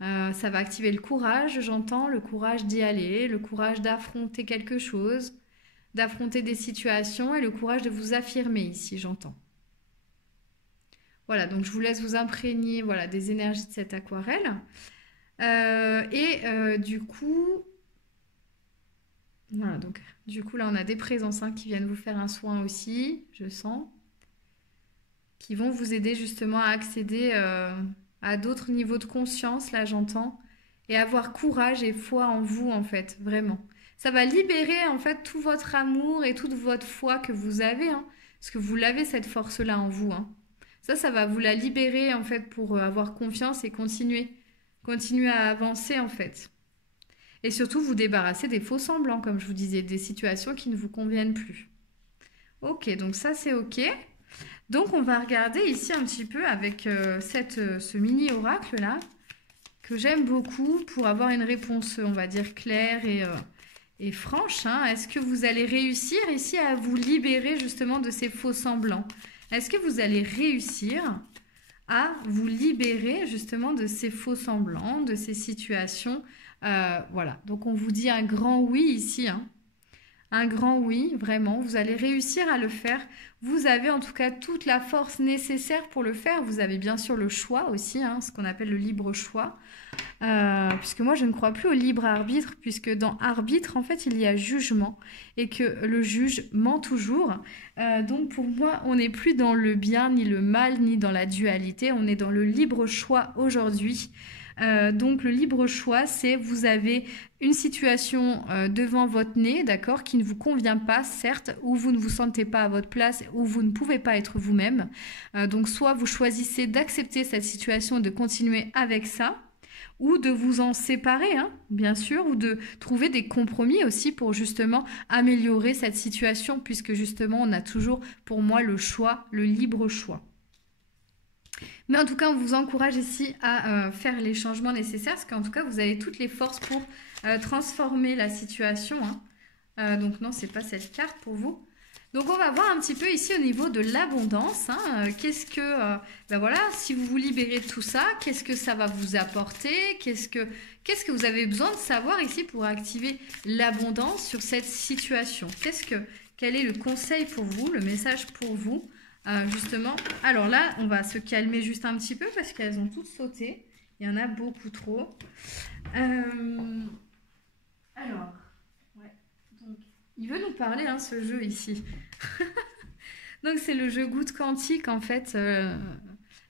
Ça va activer le courage, j'entends, le courage d'y aller, le courage d'affronter quelque chose, d'affronter des situations et le courage de vous affirmer ici, j'entends. Voilà, donc je vous laisse vous imprégner, voilà, des énergies de cette aquarelle. Du coup, voilà, donc du coup là on a des présences hein, qui viennent vous faire un soin aussi, je sens, qui vont vous aider justement à accéder à d'autres niveaux de conscience, là j'entends, et avoir courage et foi en vous en fait, vraiment. Ça va libérer en fait tout votre amour et toute votre foi que vous avez, hein, parce que vous l'avez cette force-là en vous, hein. Ça va vous la libérer en fait pour avoir confiance et continuer à avancer en fait. Et surtout vous débarrasser des faux semblants, comme je vous disais, des situations qui ne vous conviennent plus. Ok, donc ça c'est ok. Donc on va regarder ici un petit peu avec ce mini oracle là, que j'aime beaucoup pour avoir une réponse, on va dire, claire et franche, hein. Est-ce que vous allez réussir ici à vous libérer justement de ces faux semblants? Est-ce que vous allez réussir à vous libérer justement de ces faux semblants, de ces situations? Voilà, donc on vous dit un grand oui ici, hein. Un grand oui, vraiment, vous allez réussir à le faire. Vous avez en tout cas toute la force nécessaire pour le faire. Vous avez bien sûr le choix aussi, hein, ce qu'on appelle le libre choix. Puisque moi je ne crois plus au libre arbitre, puisque dans arbitre en fait il y a jugement et que le juge ment toujours. Donc pour moi on n'est plus dans le bien ni le mal ni dans la dualité, on est dans le libre choix aujourd'hui. Donc le libre choix, c'est vous avez une situation devant votre nez, d'accord, qui ne vous convient pas, certes, ou vous ne vous sentez pas à votre place, ou vous ne pouvez pas être vous-même. Donc soit vous choisissez d'accepter cette situation et de continuer avec ça, ou de vous en séparer, hein, bien sûr, ou de trouver des compromis aussi pour justement améliorer cette situation, puisque justement on a toujours pour moi le choix, le libre choix. Mais en tout cas, on vous encourage ici à faire les changements nécessaires, parce qu'en tout cas, vous avez toutes les forces pour transformer la situation, hein. Donc non, c'est pas cette carte pour vous. Donc on va voir un petit peu ici au niveau de l'abondance, hein. Qu'est-ce que, voilà, si vous vous libérez de tout ça, qu'est-ce que ça va vous apporter? Qu'est-ce que vous avez besoin de savoir ici pour activer l'abondance sur cette situation? Quel est le conseil pour vous, le message pour vous? Justement, alors là, on va se calmer juste un petit peu parce qu'elles ont toutes sauté. Il y en a beaucoup trop. Alors, ouais. Donc, il veut nous parler, hein, ce jeu ici. Donc, c'est le jeu goutte quantique, en fait.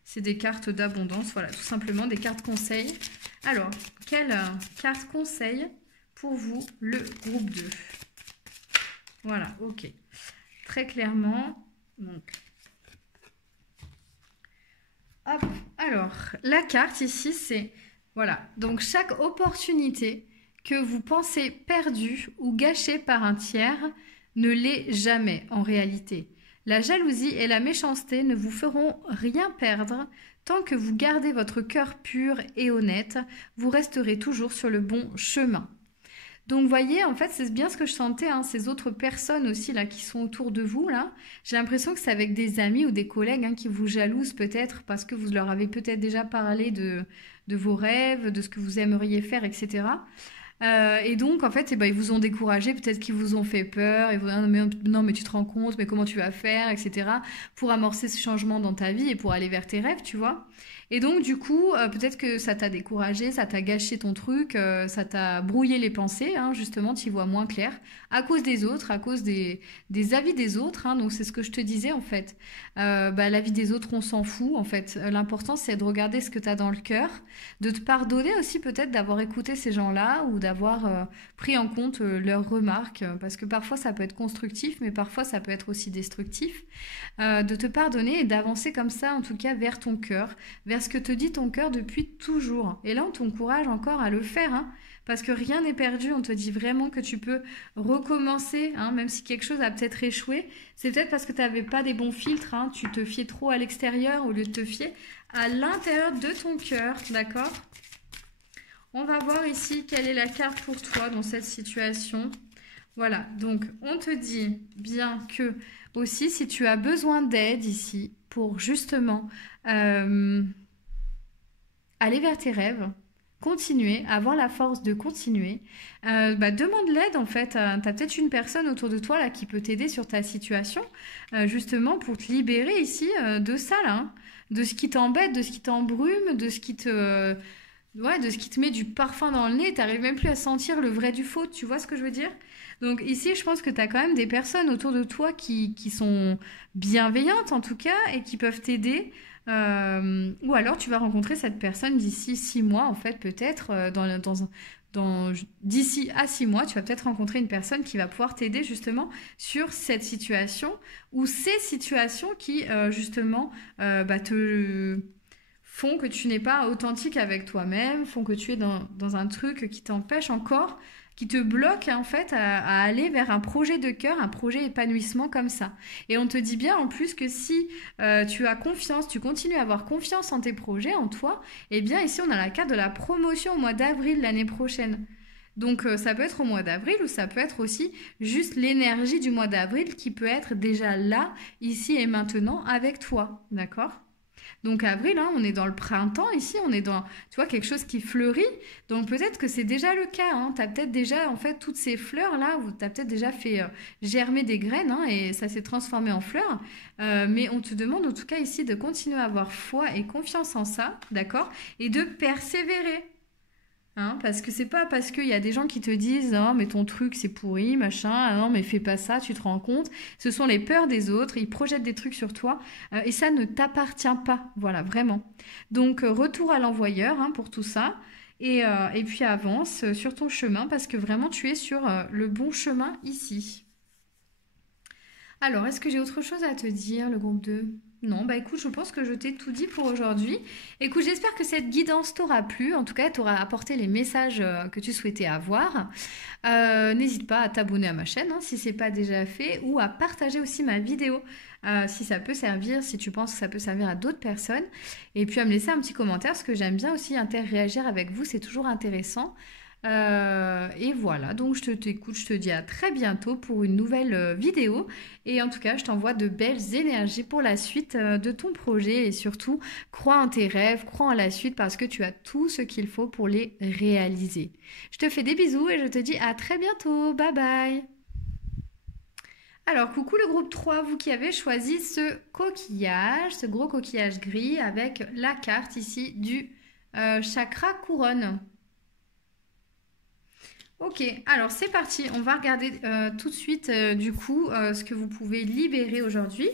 C'est des cartes d'abondance, voilà, tout simplement des cartes conseils. Alors, quelle carte conseil pour vous, le groupe 2? Voilà, ok. Très clairement, donc... Hop. Alors, la carte ici, c'est... Voilà. Donc, chaque opportunité que vous pensez perdue ou gâchée par un tiers ne l'est jamais en réalité. La jalousie et la méchanceté ne vous feront rien perdre. Tant que vous gardez votre cœur pur et honnête, vous resterez toujours sur le bon chemin. Donc, voyez, en fait, c'est bien ce que je sentais, hein, ces autres personnes aussi là qui sont autour de vous là. J'ai l'impression que c'est avec des amis ou des collègues hein, qui vous jalousent peut-être parce que vous leur avez peut-être déjà parlé de vos rêves, de ce que vous aimeriez faire, etc. Et donc, en fait, eh ben, ils vous ont découragé, peut-être qu'ils vous ont fait peur, et vous, ah, mais, non, mais tu te rends compte, mais comment tu vas faire, etc. Pour amorcer ce changement dans ta vie et pour aller vers tes rêves, tu vois. Et donc, du coup, peut-être que ça t'a découragé, ça t'a gâché ton truc, ça t'a brouillé les pensées, hein, justement, tu y vois moins clair, à cause des autres, à cause des avis des autres. Hein, donc, c'est ce que je te disais, en fait. Bah, l'avis des autres, on s'en fout, en fait. L'important, c'est de regarder ce que tu as dans le cœur, de te pardonner aussi, peut-être, d'avoir écouté ces gens-là ou d'avoir pris en compte leurs remarques, parce que parfois, ça peut être constructif, mais parfois, ça peut être aussi destructif. De te pardonner et d'avancer comme ça, en tout cas, vers ton cœur, vers ce que te dit ton cœur depuis toujours. Et là, on t'encourage encore à le faire, hein, parce que rien n'est perdu. On te dit vraiment que tu peux recommencer, hein, même si quelque chose a peut-être échoué. C'est peut-être parce que tu n'avais pas des bons filtres, hein, tu te fiais trop à l'extérieur au lieu de te fier à l'intérieur de ton cœur, d'accord? On va voir ici quelle est la carte pour toi dans cette situation. Voilà, donc on te dit bien que aussi si tu as besoin d'aide ici pour justement aller vers tes rêves, continuer, avoir la force de continuer, demande l'aide en fait. Tu as peut-être une personne autour de toi là qui peut t'aider sur ta situation, justement pour te libérer ici de ça là, hein, de ce qui t'embête, de ce qui t'embrume, de ce qui te... Ouais, de ce qui te met du parfum dans le nez, t'arrives même plus à sentir le vrai du faux, tu vois ce que je veux dire? Donc ici, je pense que tu as quand même des personnes autour de toi qui sont bienveillantes en tout cas et qui peuvent t'aider. Ou alors tu vas rencontrer cette personne d'ici 6 mois, en fait, peut-être, d'ici à 6 mois, tu vas peut-être rencontrer une personne qui va pouvoir t'aider justement sur cette situation ou ces situations qui, justement, te font que tu n'es pas authentique avec toi-même, font que tu es dans un truc qui t'empêche encore, qui te bloque en fait à aller vers un projet de cœur, un projet épanouissement comme ça. Et on te dit bien en plus que si tu as confiance, tu continues à avoir confiance en tes projets, en toi, eh bien ici on a la carte de la promotion au mois d'avril l'année prochaine. Donc ça peut être au mois d'avril ou ça peut être aussi juste l'énergie du mois d'avril qui peut être déjà là, ici et maintenant avec toi, d'accord? Donc avril, hein, on est dans le printemps ici, on est dans, tu vois, quelque chose qui fleurit. Donc peut-être que c'est déjà le cas. Hein. Tu as peut-être déjà, en fait, toutes ces fleurs-là, tu as peut-être déjà fait germer des graines hein, et ça s'est transformé en fleurs. Mais on te demande en tout cas ici de continuer à avoir foi et confiance en ça, d'accord? Et de persévérer. Hein, parce que c'est pas parce qu'il y a des gens qui te disent non mais ton truc c'est pourri machin ah non mais fais pas ça tu te rends compte ce sont les peurs des autres ils projettent des trucs sur toi et ça ne t'appartient pas voilà vraiment donc retour à l'envoyeur hein, pour tout ça et puis avance sur ton chemin parce que vraiment tu es sur le bon chemin ici. Alors, est-ce que j'ai autre chose à te dire, le groupe 2? Non, bah écoute, je pense que je t'ai tout dit pour aujourd'hui. Écoute, j'espère que cette guidance t'aura plu. En tout cas, t'aura apporté les messages que tu souhaitais avoir. N'hésite pas à t'abonner à ma chaîne hein, si c'est pas déjà fait ou à partager aussi ma vidéo si ça peut servir, si tu penses que ça peut servir à d'autres personnes. Et puis à me laisser un petit commentaire parce que j'aime bien aussi interagir avec vous, c'est toujours intéressant. Et voilà, donc t'écoute, je te dis à très bientôt pour une nouvelle vidéo. Et en tout cas, je t'envoie de belles énergies pour la suite de ton projet. Et surtout, crois en tes rêves, crois en la suite parce que tu as tout ce qu'il faut pour les réaliser. Je te fais des bisous et je te dis à très bientôt. Bye bye. Alors, coucou le groupe 3, vous qui avez choisi ce coquillage, ce gros coquillage gris avec la carte ici du chakra couronne. Ok, alors c'est parti. On va regarder tout de suite du coup ce que vous pouvez libérer aujourd'hui.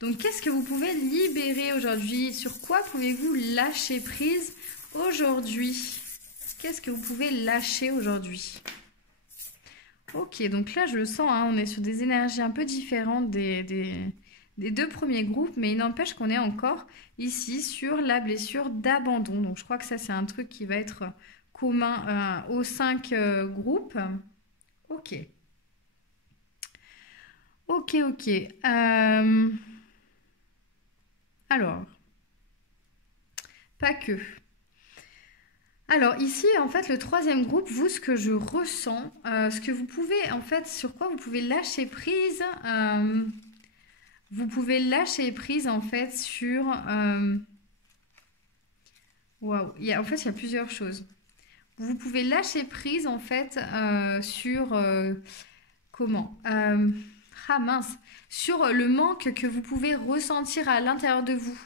Donc qu'est-ce que vous pouvez libérer aujourd'hui? Sur quoi pouvez-vous lâcher prise aujourd'hui? Qu'est-ce que vous pouvez lâcher aujourd'hui? Ok, donc là je le sens, hein, on est sur des énergies un peu différentes des deux premiers groupes, mais il n'empêche qu'on est encore ici sur la blessure d'abandon. Donc je crois que ça, c'est un truc qui va être commun aux 5 groupes. Ok. Ok, ok. Alors, pas que. Alors ici, en fait, le troisième groupe, vous, ce que je ressens, ce que vous pouvez, en fait, sur quoi vous pouvez lâcher prise, vous pouvez lâcher prise, en fait, sur... Waouh, en fait, il y a plusieurs choses. Vous pouvez lâcher prise, en fait, sur... comment Ah mince, sur le manque que vous pouvez ressentir à l'intérieur de vous.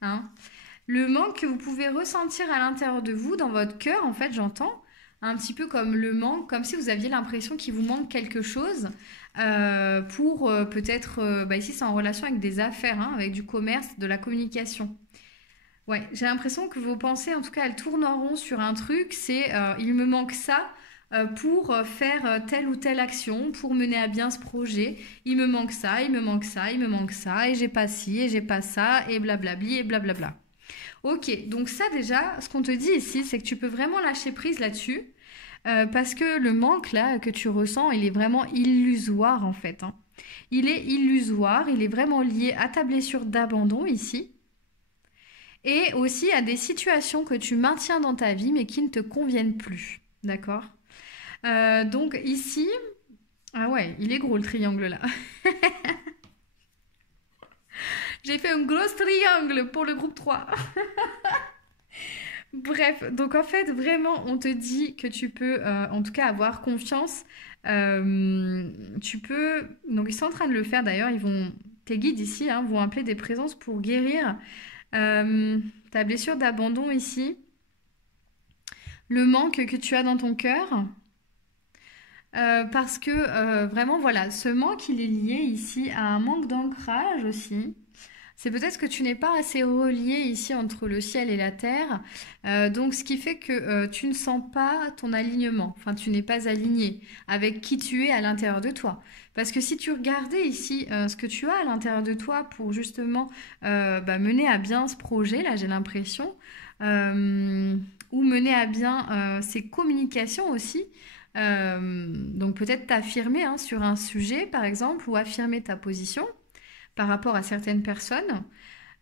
Hein, le manque que vous pouvez ressentir à l'intérieur de vous, dans votre cœur, en fait, j'entends, un petit peu comme le manque, comme si vous aviez l'impression qu'il vous manque quelque chose pour peut-être, ici c'est en relation avec des affaires, hein, avec du commerce, de la communication. Ouais, j'ai l'impression que vos pensées, en tout cas, elles tournent en rond sur un truc, c'est il me manque ça pour faire telle ou telle action, pour mener à bien ce projet. Il me manque ça, il me manque ça, il me manque ça, et j'ai pas ci, et j'ai pas ça, et blablabli, et blablabla. Ok, donc ça déjà, ce qu'on te dit ici, c'est que tu peux vraiment lâcher prise là-dessus, parce que le manque là que tu ressens, il est vraiment illusoire en fait. Hein. Il est illusoire, il est vraiment lié à ta blessure d'abandon ici, et aussi à des situations que tu maintiens dans ta vie mais qui ne te conviennent plus. D'accord. Donc ici, ah ouais, il est gros le triangle là. J'ai fait un gros triangle pour le groupe 3. Bref, donc en fait, vraiment, on te dit que tu peux, en tout cas, avoir confiance. Tu peux. Donc, ils sont en train de le faire d'ailleurs. Tes guides ici hein, vont appeler des présences pour guérir ta blessure d'abandon ici, le manque que tu as dans ton cœur. Parce que vraiment, voilà, ce manque, il est lié ici à un manque d'ancrage aussi. C'est peut-être que tu n'es pas assez relié ici entre le ciel et la terre, donc ce qui fait que tu ne sens pas ton alignement, enfin tu n'es pas aligné avec qui tu es à l'intérieur de toi. Parce que si tu regardais ici ce que tu as à l'intérieur de toi pour justement mener à bien ce projet, là j'ai l'impression, ou mener à bien ces communications aussi, donc peut-être t'affirmer hein, sur un sujet par exemple, ou affirmer ta position par rapport à certaines personnes,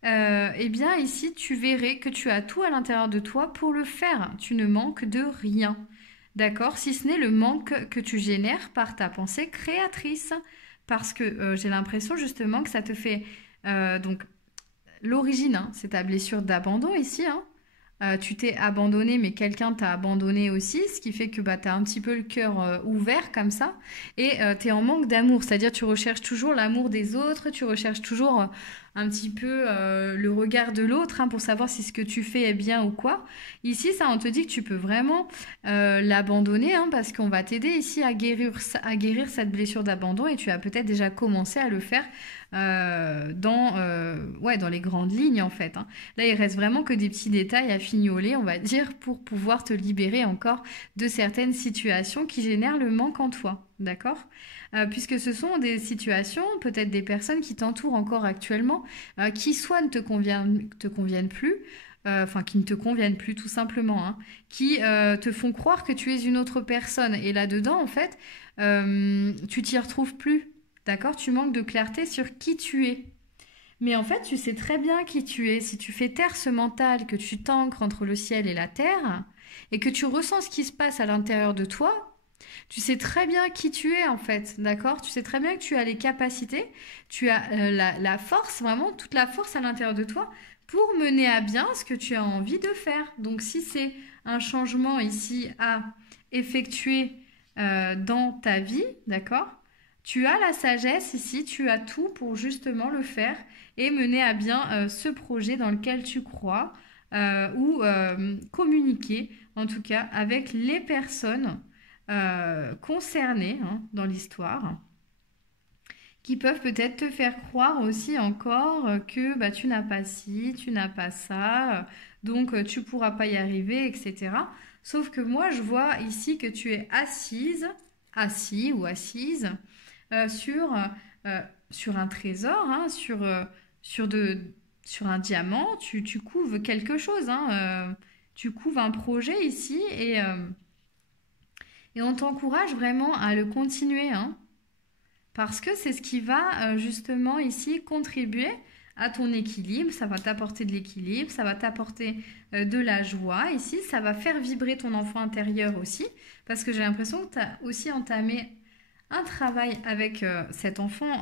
eh bien ici tu verrais que tu as tout à l'intérieur de toi pour le faire. Tu ne manques de rien. D'accord? Si ce n'est le manque que tu génères par ta pensée créatrice. Parce que j'ai l'impression justement que ça te fait... donc l'origine, hein, c'est ta blessure d'abandon ici. Hein. Tu t'es abandonné, mais quelqu'un t'a abandonné aussi, ce qui fait que bah, tu as un petit peu le cœur ouvert comme ça, et tu es en manque d'amour, c'est-à-dire tu recherches toujours l'amour des autres, tu recherches toujours un petit peu le regard de l'autre hein, pour savoir si ce que tu fais est bien ou quoi. Ici, ça, on te dit que tu peux vraiment l'abandonner, hein, parce qu'on va t'aider ici à guérir cette blessure d'abandon, et tu as peut-être déjà commencé à le faire dans les grandes lignes en fait. Hein. Là, il reste vraiment que des petits détails à fignoler, on va dire, pour pouvoir te libérer encore de certaines situations qui génèrent le manque en toi. D'accord? Puisque ce sont des situations, peut-être des personnes qui t'entourent encore actuellement, qui soit ne te conviennent plus, enfin qui ne te conviennent plus tout simplement, hein, qui te font croire que tu es une autre personne. Et là-dedans, en fait, tu t'y retrouves plus. D'accord? Tu manques de clarté sur qui tu es. Mais en fait, tu sais très bien qui tu es. Si tu fais taire ce mental, que tu t'ancres entre le ciel et la terre, et que tu ressens ce qui se passe à l'intérieur de toi, tu sais très bien qui tu es en fait, d'accord? Tu sais très bien que tu as les capacités, tu as la force, vraiment toute la force à l'intérieur de toi pour mener à bien ce que tu as envie de faire. Donc si c'est un changement ici à effectuer dans ta vie, d'accord? Tu as la sagesse ici, tu as tout pour justement le faire et mener à bien ce projet dans lequel tu crois ou communiquer en tout cas avec les personnes concernées hein, dans l'histoire qui peuvent peut-être te faire croire aussi encore que bah, tu n'as pas ci, tu n'as pas ça, donc tu pourras pas y arriver, etc. Sauf que moi, je vois ici que tu es assis ou assise sur sur un trésor, hein, sur, sur un diamant, tu couves quelque chose, hein, tu couves un projet ici et on t'encourage vraiment à le continuer, hein. Parce que c'est ce qui va justement ici contribuer à ton équilibre, ça va t'apporter de l'équilibre, ça va t'apporter de la joie. Ici, ça va faire vibrer ton enfant intérieur aussi, parce que j'ai l'impression que tu as aussi entamé un travail avec cet enfant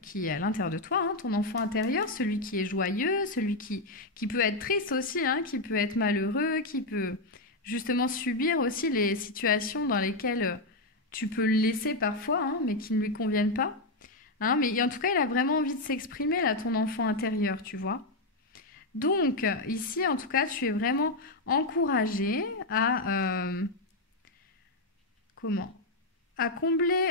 qui est à l'intérieur de toi, hein, ton enfant intérieur, celui qui est joyeux, celui qui peut être triste aussi, hein, qui peut être malheureux, qui peut justement subir aussi les situations dans lesquelles tu peux le laisser parfois, hein, mais qui ne lui conviennent pas. Hein, mais en tout cas, il a vraiment envie de s'exprimer, là, ton enfant intérieur, tu vois. Donc, ici, en tout cas, tu es vraiment encouragé comment? À combler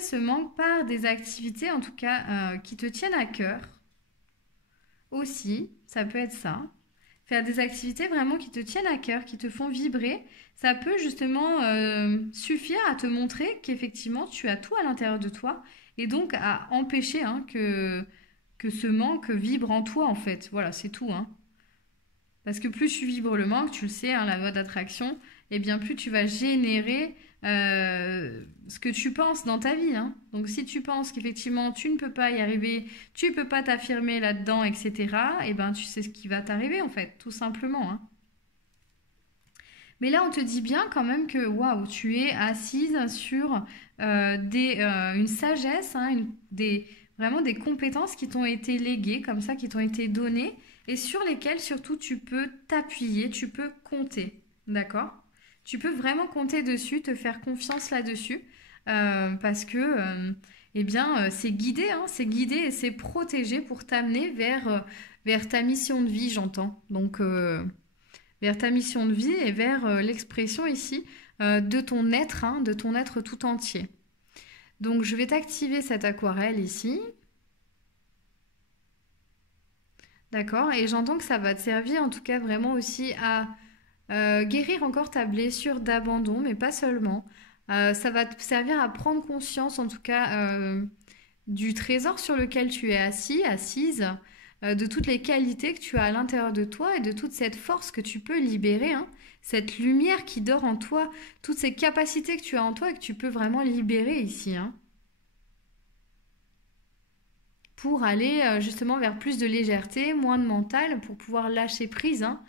ce manque par des activités, en tout cas, qui te tiennent à cœur. Aussi, ça peut être ça. Faire des activités vraiment qui te tiennent à cœur, qui te font vibrer, ça peut justement suffire à te montrer qu'effectivement tu as tout à l'intérieur de toi et donc à empêcher hein, que ce manque vibre en toi en fait. Voilà, c'est tout. Hein. Parce que plus tu vibres le manque, tu le sais, hein, la loi d'attraction, et bien plus tu vas générer ce que tu penses dans ta vie. Hein. Donc si tu penses qu'effectivement tu ne peux pas y arriver, tu ne peux pas t'affirmer là-dedans, etc., et ben tu sais ce qui va t'arriver en fait, tout simplement. Hein. Mais là, on te dit bien quand même que waouh, tu es assise sur une sagesse, hein, vraiment des compétences qui t'ont été léguées, comme ça, qui t'ont été données, et sur lesquelles surtout tu peux t'appuyer, tu peux compter. D'accord? Tu peux vraiment compter dessus, te faire confiance là-dessus, parce que eh bien, c'est guidé, hein, c'est guidé et c'est protégé pour t'amener vers ta mission de vie, j'entends. Donc, vers ta mission de vie et vers l'expression ici de ton être, hein, de ton être tout entier. Donc je vais t'activer cette aquarelle ici. D'accord? Et j'entends que ça va te servir en tout cas vraiment aussi à guérir encore ta blessure d'abandon, mais pas seulement. Ça va te servir à prendre conscience en tout cas du trésor sur lequel tu es assis, assise, de toutes les qualités que tu as à l'intérieur de toi et de toute cette force que tu peux libérer, hein, cette lumière qui dort en toi, toutes ces capacités que tu as en toi et que tu peux vraiment libérer ici, hein, pour aller justement vers plus de légèreté, moins de mental, pour pouvoir lâcher prise hein,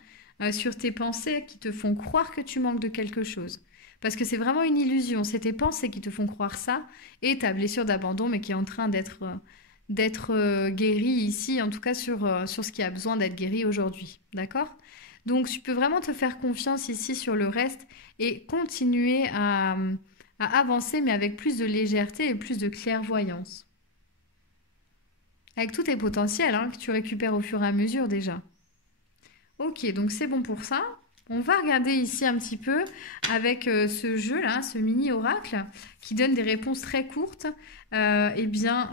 sur tes pensées qui te font croire que tu manques de quelque chose. Parce que c'est vraiment une illusion, c'est tes pensées qui te font croire ça et ta blessure d'abandon mais qui est en train d'être guérie ici, en tout cas sur ce qui a besoin d'être guéri aujourd'hui. D'accord? Donc tu peux vraiment te faire confiance ici sur le reste et continuer à avancer mais avec plus de légèreté et plus de clairvoyance. Avec tous tes potentiels hein, que tu récupères au fur et à mesure déjà. Ok, donc c'est bon pour ça. On va regarder ici un petit peu avec ce jeu-là, ce mini-oracle, qui donne des réponses très courtes. Eh bien,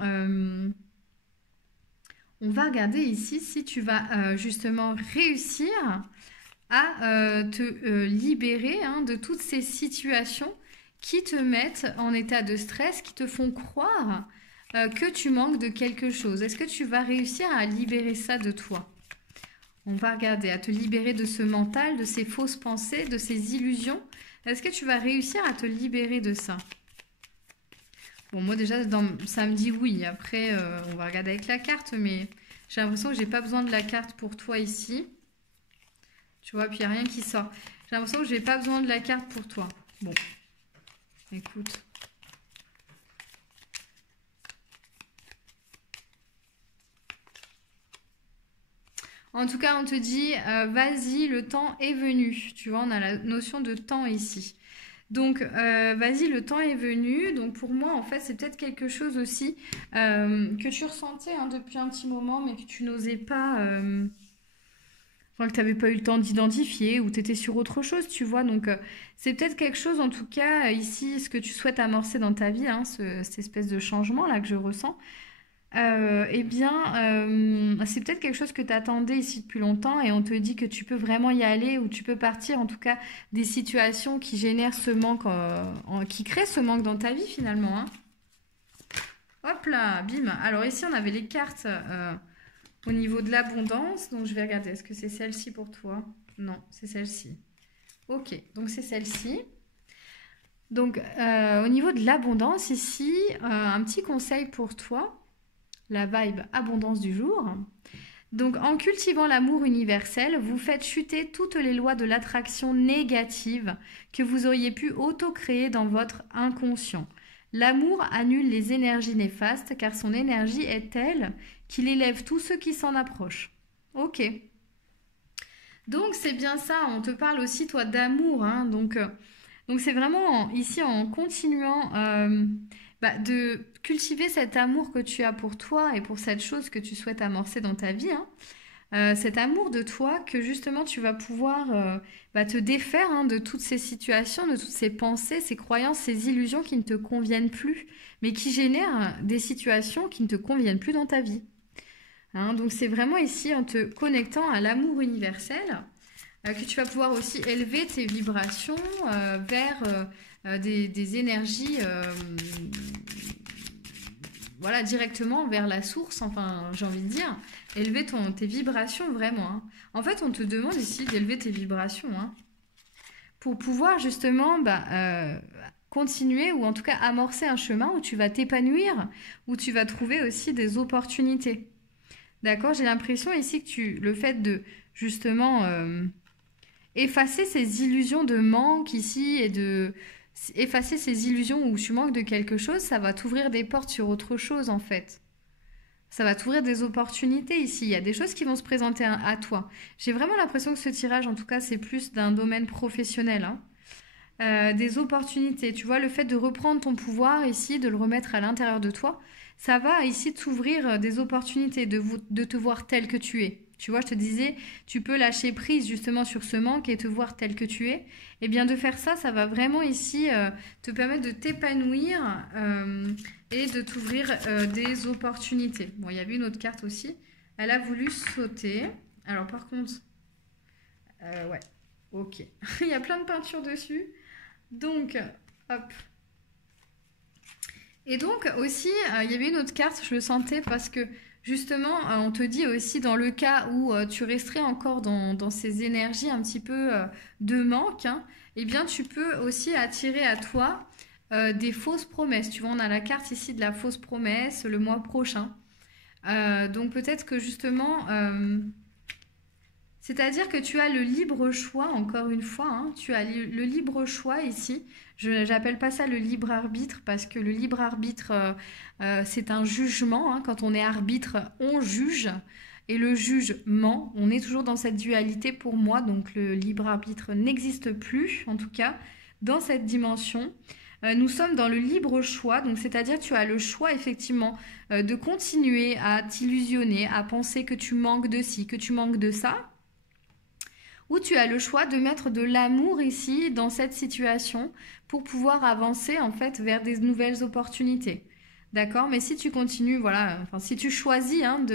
on va regarder ici si tu vas justement réussir à te libérer hein, de toutes ces situations qui te mettent en état de stress, qui te font croire que tu manques de quelque chose. Est-ce que tu vas réussir à libérer ça de toi? On va regarder, à te libérer de ce mental, de ces fausses pensées, de ces illusions. Est-ce que tu vas réussir à te libérer de ça? Bon, moi déjà, ça me dit oui. Après, on va regarder avec la carte, mais j'ai l'impression que j'ai pas besoin de la carte pour toi ici. Tu vois, puis il n'y a rien qui sort. J'ai l'impression que j'ai pas besoin de la carte pour toi. Bon, écoute. En tout cas, on te dit, vas-y, le temps est venu. Tu vois, on a la notion de temps ici. Donc, vas-y, le temps est venu. Donc, pour moi, en fait, c'est peut-être quelque chose aussi que tu ressentais hein, depuis un petit moment, mais que tu n'osais pas... Enfin, que tu n'avais pas eu le temps d'identifier ou tu étais sur autre chose, tu vois. Donc, c'est peut-être quelque chose, en tout cas, ici, ce que tu souhaites amorcer dans ta vie, hein, cette espèce de changement-là que je ressens. Eh bien, c'est peut-être quelque chose que tu attendais ici depuis longtemps et on te dit que tu peux vraiment y aller ou tu peux partir, en tout cas, des situations qui génèrent ce manque, qui créent ce manque dans ta vie finalement. Hein. Hop là, bim. Alors ici, on avait les cartes au niveau de l'abondance. Donc je vais regarder, est-ce que c'est celle-ci pour toi? Non, c'est celle-ci. Ok, donc c'est celle-ci. Donc au niveau de l'abondance, ici, un petit conseil pour toi, la vibe abondance du jour. Donc en cultivant l'amour universel, vous faites chuter toutes les lois de l'attraction négative que vous auriez pu auto-créer dans votre inconscient. L'amour annule les énergies néfastes car son énergie est telle qu'il élève tous ceux qui s'en approchent. Ok. Donc c'est bien ça, on te parle aussi toi d'amour, hein, donc c'est vraiment ici en continuant de cultiver cet amour que tu as pour toi et pour cette chose que tu souhaites amorcer dans ta vie, hein. Cet amour de toi que justement tu vas pouvoir te défaire hein, de toutes ces situations, de toutes ces pensées, ces croyances, ces illusions qui ne te conviennent plus, mais qui génèrent des situations qui ne te conviennent plus dans ta vie. Hein, donc c'est vraiment ici en te connectant à l'amour universel que tu vas pouvoir aussi élever tes vibrations vers des énergies voilà, directement vers la source, enfin j'ai envie de dire, élever tes vibrations vraiment. Hein. En fait, on te demande ici d'élever tes vibrations hein, pour pouvoir justement continuer ou en tout cas amorcer un chemin où tu vas t'épanouir, où tu vas trouver aussi des opportunités. D'accord? J'ai l'impression ici que le fait de justement effacer ces illusions de manque ici et de effacer ces illusions où tu manques de quelque chose, ça va t'ouvrir des portes sur autre chose en fait. Ça va t'ouvrir des opportunités ici. Il y a des choses qui vont se présenter à toi. J'ai vraiment l'impression que ce tirage, en tout cas, c'est plus d'un domaine professionnel. Hein. Des opportunités. Tu vois, le fait de reprendre ton pouvoir ici, de le remettre à l'intérieur de toi, ça va ici t'ouvrir des opportunités, de te voir tel que tu es. Tu vois, je te disais, tu peux lâcher prise justement sur ce manque et te voir tel que tu es. Et bien de faire ça, ça va vraiment ici te permettre de t'épanouir et de t'ouvrir des opportunités. Bon, il y avait une autre carte aussi. Elle a voulu sauter. Alors par contre, ouais, ok. Il y a plein de peintures dessus. Donc, hop. Et donc aussi, il y avait une autre carte, je le sentais parce que justement, on te dit aussi dans le cas où tu resterais encore dans ces énergies un petit peu de manque, hein, eh bien tu peux aussi attirer à toi des fausses promesses. Tu vois, on a la carte ici de la fausse promesse le mois prochain. Donc peut-être que justement, c'est-à-dire que tu as le libre choix, encore une fois, hein, tu as le libre choix ici. Je n'appelle pas ça le libre arbitre parce que le libre arbitre, c'est un jugement. Hein. Quand on est arbitre, on juge. Et le juge ment. On est toujours dans cette dualité pour moi. Donc le libre arbitre n'existe plus, en tout cas, dans cette dimension. Nous sommes dans le libre choix. Donc c'est-à-dire tu as le choix, effectivement, de continuer à t'illusionner, à penser que tu manques de ci, que tu manques de ça. Ou tu as le choix de mettre de l'amour ici dans cette situation pour pouvoir avancer en fait vers des nouvelles opportunités. D'accord? Mais si tu continues, voilà, enfin si tu choisis hein,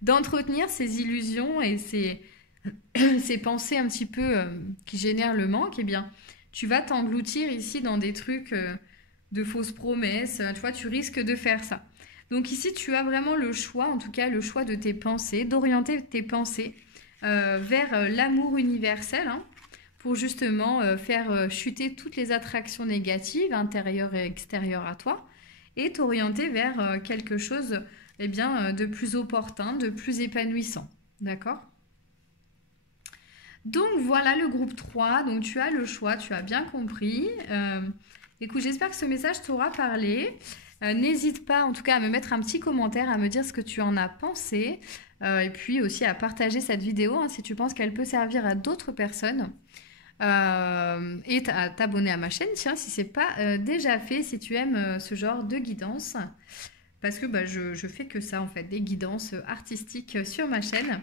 d'entretenir ces illusions et ces pensées un petit peu qui génèrent le manque, eh bien tu vas t'engloutir ici dans des trucs de fausses promesses. Tu vois, tu risques de faire ça. Donc ici, tu as vraiment le choix, en tout cas le choix de tes pensées, d'orienter tes pensées vers l'amour universel hein, pour justement faire chuter toutes les attractions négatives intérieures et extérieures à toi et t'orienter vers quelque chose eh bien, de plus opportun, de plus épanouissant. D'accord? Donc voilà le groupe 3, donc tu as le choix, tu as bien compris. Écoute, j'espère que ce message t'aura parlé. N'hésite pas en tout cas à me mettre un petit commentaire, à me dire ce que tu en as pensé. Et puis aussi à partager cette vidéo hein, si tu penses qu'elle peut servir à d'autres personnes. Et à t'abonner à ma chaîne, tiens, si ce n'est pas déjà fait, si tu aimes ce genre de guidance. Parce que je fais que ça en fait, des guidances artistiques sur ma chaîne.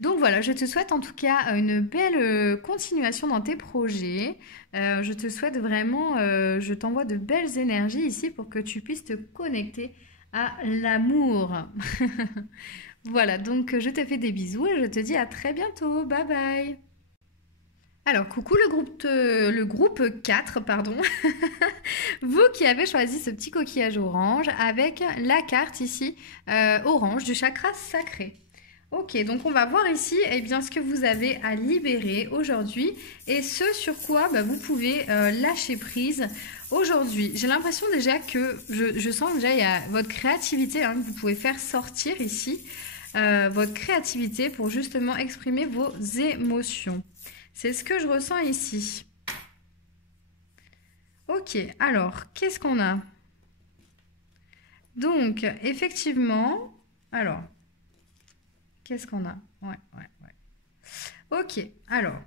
Donc voilà, je te souhaite en tout cas une belle continuation dans tes projets. Je te souhaite vraiment, je t'envoie de belles énergies ici pour que tu puisses te connecter à l'amour. Voilà, donc je te fais des bisous et je te dis à très bientôt. Bye bye. Alors, coucou le groupe 4, pardon. Vous qui avez choisi ce petit coquillage orange avec la carte ici orange du chakra sacré. Ok, donc on va voir ici eh bien, ce que vous avez à libérer aujourd'hui et ce sur quoi bah, vous pouvez lâcher prise aujourd'hui. J'ai l'impression déjà que, je sens déjà il y a votre créativité hein, que vous pouvez faire sortir ici, votre créativité pour justement exprimer vos émotions. C'est ce que je ressens ici. Ok, alors, qu'est-ce qu'on a? Donc, effectivement, alors, qu'est-ce qu'on a? Ouais. Ok, alors.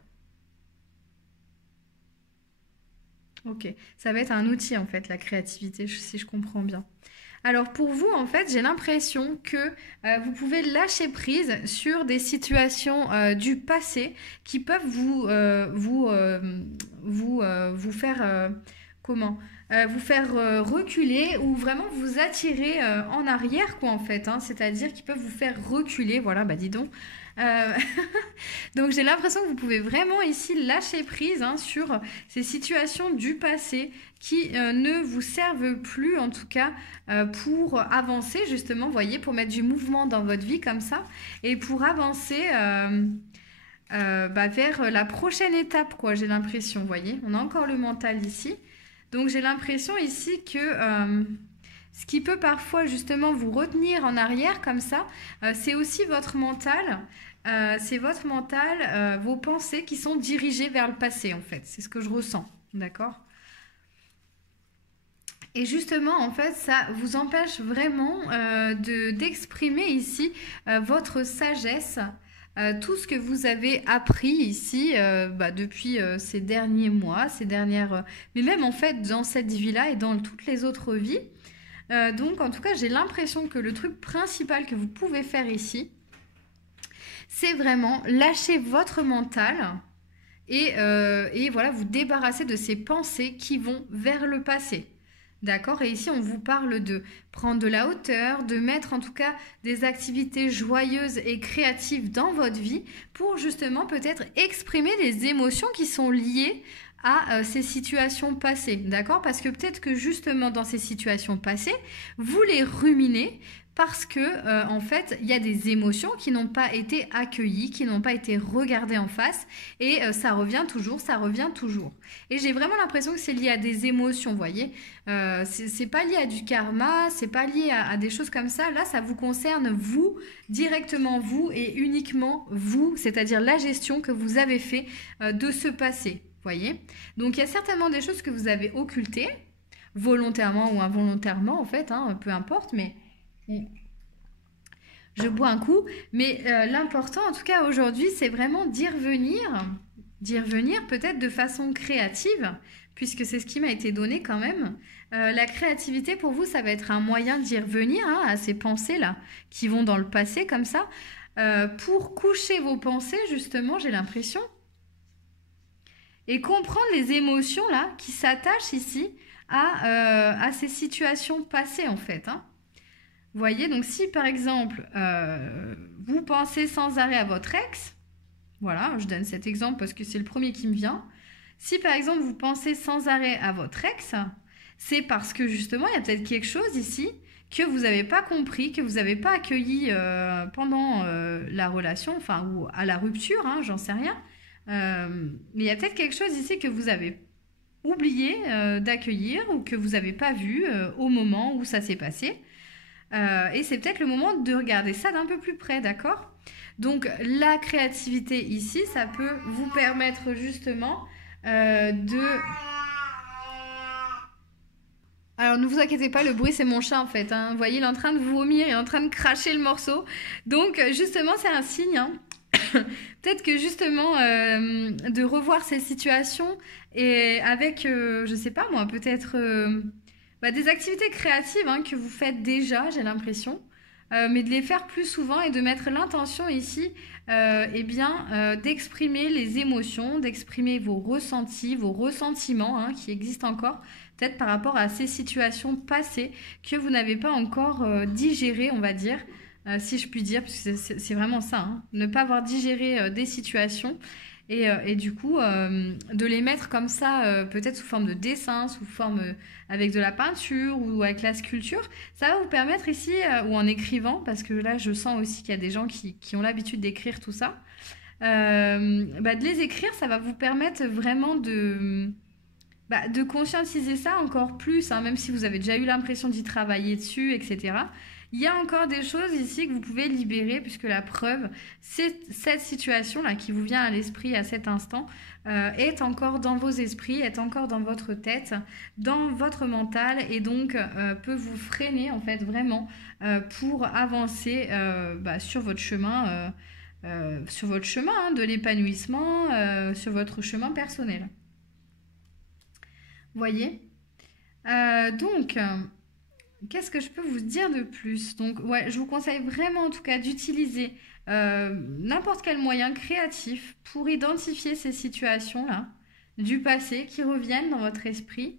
Ok, ça va être un outil en fait, la créativité, si je comprends bien. Alors pour vous, en fait, j'ai l'impression que vous pouvez lâcher prise sur des situations du passé qui peuvent vous faire comment vous faire reculer ou vraiment vous attirer en arrière quoi en fait. Hein. C'est-à-dire qu'ils peuvent vous faire reculer. Voilà, bah dis donc. Euh, Donc j'ai l'impression que vous pouvez vraiment ici lâcher prise hein, sur ces situations du passé qui ne vous servent plus en tout cas pour avancer justement, vous voyez, pour mettre du mouvement dans votre vie comme ça et pour avancer bah, vers la prochaine étape quoi, j'ai l'impression, vous voyez. On a encore le mental ici. Donc j'ai l'impression ici que ce qui peut parfois justement vous retenir en arrière comme ça, c'est aussi votre mental. C'est votre mental, vos pensées qui sont dirigées vers le passé en fait. C'est ce que je ressens, d'accord? Et justement, en fait, ça vous empêche vraiment d'exprimer ici votre sagesse, tout ce que vous avez appris ici bah, depuis ces derniers mois, ces dernières... mais même en fait dans cette vie-là et dans toutes les autres vies. Donc en tout cas, j'ai l'impression que le truc principal que vous pouvez faire ici, c'est vraiment lâcher votre mental et voilà, vous débarrasser de ces pensées qui vont vers le passé. D'accord? Et ici, on vous parle de prendre de la hauteur, de mettre en tout cas des activités joyeuses et créatives dans votre vie pour justement peut-être exprimer les émotions qui sont liées à ces situations passées. D'accord? Parce que peut-être que justement dans ces situations passées, vous les ruminez parce que en fait, il y a des émotions qui n'ont pas été accueillies, qui n'ont pas été regardées en face et ça revient toujours, ça revient toujours. Et j'ai vraiment l'impression que c'est lié à des émotions, vous voyez. C'est pas lié à du karma, c'est pas lié à des choses comme ça. Là, ça vous concerne vous, directement vous et uniquement vous, c'est-à-dire la gestion que vous avez fait de ce passé, vous voyez. Donc il y a certainement des choses que vous avez occultées, volontairement ou involontairement en fait, hein, peu importe, mais je bois un coup. Mais l'important en tout cas aujourd'hui, c'est vraiment d'y revenir peut-être de façon créative, puisque c'est ce qui m'a été donné quand même. La créativité pour vous, ça va être un moyen d'y revenir hein, à ces pensées-là qui vont dans le passé comme ça, pour coucher vos pensées justement, j'ai l'impression, et comprendre les émotions là qui s'attachent ici à ces situations passées en fait. Hein. Vous voyez, donc si par exemple vous pensez sans arrêt à votre ex, voilà, je donne cet exemple parce que c'est le premier qui me vient. Si par exemple vous pensez sans arrêt à votre ex, c'est parce que justement il y a peut-être quelque chose ici que vous n'avez pas compris, que vous n'avez pas accueilli pendant la relation, enfin ou à la rupture, hein, j'en sais rien. Mais il y a peut-être quelque chose ici que vous avez oublié d'accueillir ou que vous n'avez pas vu au moment où ça s'est passé. Et c'est peut-être le moment de regarder ça d'un peu plus près, d'accord? Donc la créativité ici, ça peut vous permettre justement de... Alors ne vous inquiétez pas, le bruit c'est mon chat en fait. Hein. Vous voyez, il est en train de vomir, il est en train de cracher le morceau. Donc justement c'est un signe. Hein. Peut-être que justement de revoir ces situations et avec, je sais pas moi, peut-être des activités créatives hein, que vous faites déjà, j'ai l'impression. Mais de les faire plus souvent et de mettre l'intention ici d'exprimer les émotions, d'exprimer vos ressentis, vos ressentiments hein, qui existent encore, peut-être par rapport à ces situations passées que vous n'avez pas encore digérées, on va dire, si je puis dire, parce que c'est vraiment ça, hein, ne pas avoir digéré des situations Et du coup, de les mettre comme ça, peut-être sous forme de dessin, sous forme avec de la peinture ou avec la sculpture, ça va vous permettre ici, ou en écrivant, parce que là, je sens aussi qu'il y a des gens qui ont l'habitude d'écrire tout ça. De les écrire, ça va vous permettre vraiment de conscientiser ça encore plus, hein, même si vous avez déjà eu l'impression d'y travailler dessus, etc. Il y a encore des choses ici que vous pouvez libérer, puisque la preuve, c'est cette situation-là qui vous vient à l'esprit à cet instant, est encore dans vos esprits, est encore dans votre tête, dans votre mental, et donc peut vous freiner en fait vraiment pour avancer sur votre chemin hein, de l'épanouissement, sur votre chemin personnel. Voyez. Donc, qu'est-ce que je peux vous dire de plus? Donc, ouais, je vous conseille vraiment en tout cas d'utiliser n'importe quel moyen créatif pour identifier ces situations-là du passé qui reviennent dans votre esprit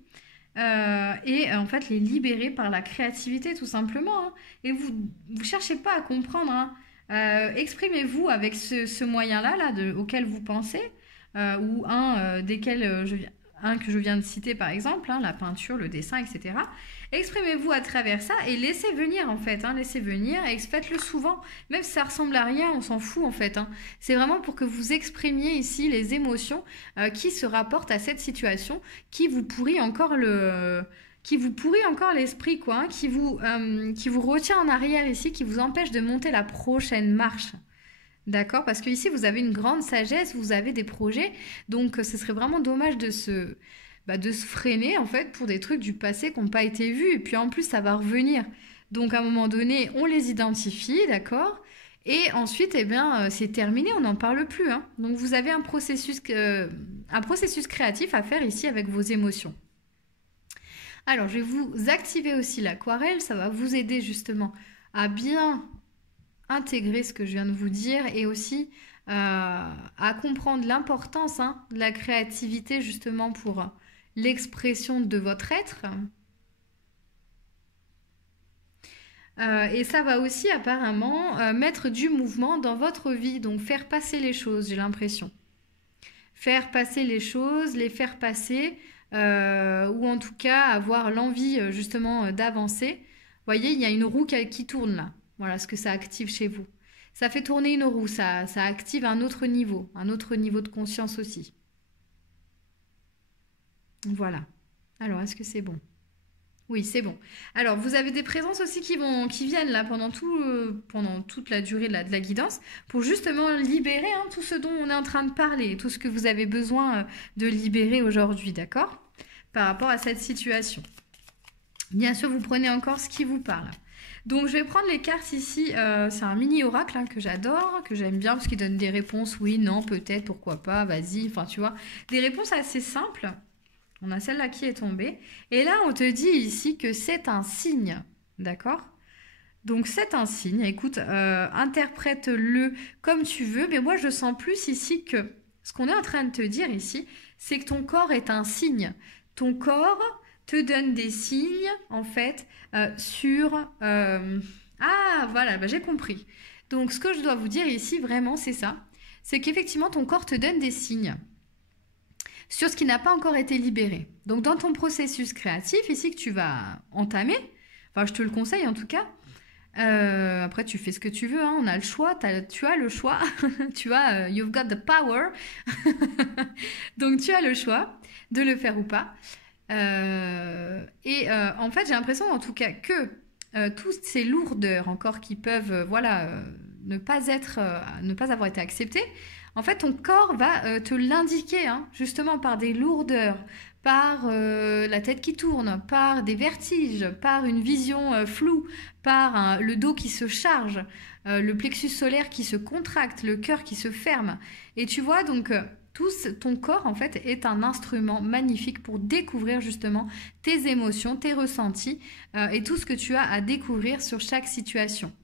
et en fait les libérer par la créativité tout simplement. Hein. Et vous cherchez pas à comprendre. Hein. Exprimez-vous avec ce moyen-là auquel vous pensez ou desquels un que je viens de citer par exemple, hein, la peinture, le dessin, etc. Exprimez-vous à travers ça et laissez venir en fait, hein, laissez venir et faites-le souvent, même si ça ressemble à rien, on s'en fout en fait. Hein. C'est vraiment pour que vous exprimiez ici les émotions qui se rapportent à cette situation, qui vous pourrit encore l'esprit quoi, hein, qui vous retient en arrière ici, qui vous empêche de monter la prochaine marche. D'accord? Parce que ici, vous avez une grande sagesse, vous avez des projets, donc ce serait vraiment dommage de se freiner, en fait, pour des trucs du passé qui n'ont pas été vus, et puis en plus, ça va revenir. Donc, à un moment donné, on les identifie, d'accord? Et ensuite, eh bien, c'est terminé, on n'en parle plus, hein. Donc, vous avez un processus créatif à faire ici avec vos émotions. Alors, je vais vous activer aussi l'aquarelle, ça va vous aider justement à bien intégrer ce que je viens de vous dire et aussi à comprendre l'importance hein, de la créativité justement pour l'expression de votre être. Et ça va aussi apparemment mettre du mouvement dans votre vie, donc faire passer les choses, j'ai l'impression. Faire passer les choses, les faire passer, ou en tout cas avoir l'envie justement d'avancer. Vous voyez, il y a une roue qui tourne là. Voilà ce que ça active chez vous. Ça fait tourner une roue, ça active un autre niveau de conscience aussi. Voilà. Alors, est-ce que c'est bon? Oui, c'est bon. Alors, vous avez des présences aussi qui viennent là pendant toute la durée de la guidance pour justement libérer hein, tout ce dont on est en train de parler, tout ce que vous avez besoin de libérer aujourd'hui, d'accord? Par rapport à cette situation. Bien sûr, vous prenez encore ce qui vous parle. Donc, je vais prendre les cartes ici. C'est un mini oracle hein, que j'adore, que j'aime bien parce qu'il donne des réponses. Oui, non, peut-être, pourquoi pas, vas-y. Enfin, tu vois, des réponses assez simples. On a celle-là qui est tombée. Et là, on te dit ici que c'est un signe. D'accord? Donc, c'est un signe. Écoute, interprète-le comme tu veux. Mais moi, je sens plus ici que ce qu'on est en train de te dire ici, c'est que ton corps est un signe. Ton corps te donne des signes, en fait, sur... Ah, voilà, j'ai compris. Donc, ce que je dois vous dire ici, vraiment, c'est ça. C'est qu'effectivement, ton corps te donne des signes sur ce qui n'a pas encore été libéré. Donc, dans ton processus créatif, ici, que tu vas entamer, enfin, je te le conseille en tout cas, après, tu fais ce que tu veux, hein, on a le choix, tu as le choix, tu as, you've got the power, donc tu as le choix de le faire ou pas. En fait, j'ai l'impression en tout cas que toutes ces lourdeurs encore qui peuvent ne pas avoir été acceptées, en fait, ton corps va te l'indiquer, hein, justement par des lourdeurs, par la tête qui tourne, par des vertiges, par une vision floue, par le dos qui se charge, le plexus solaire qui se contracte, le cœur qui se ferme. Et tu vois, donc, ton corps, en fait, est un instrument magnifique pour découvrir justement tes émotions, tes ressentis et tout ce que tu as à découvrir sur chaque situation.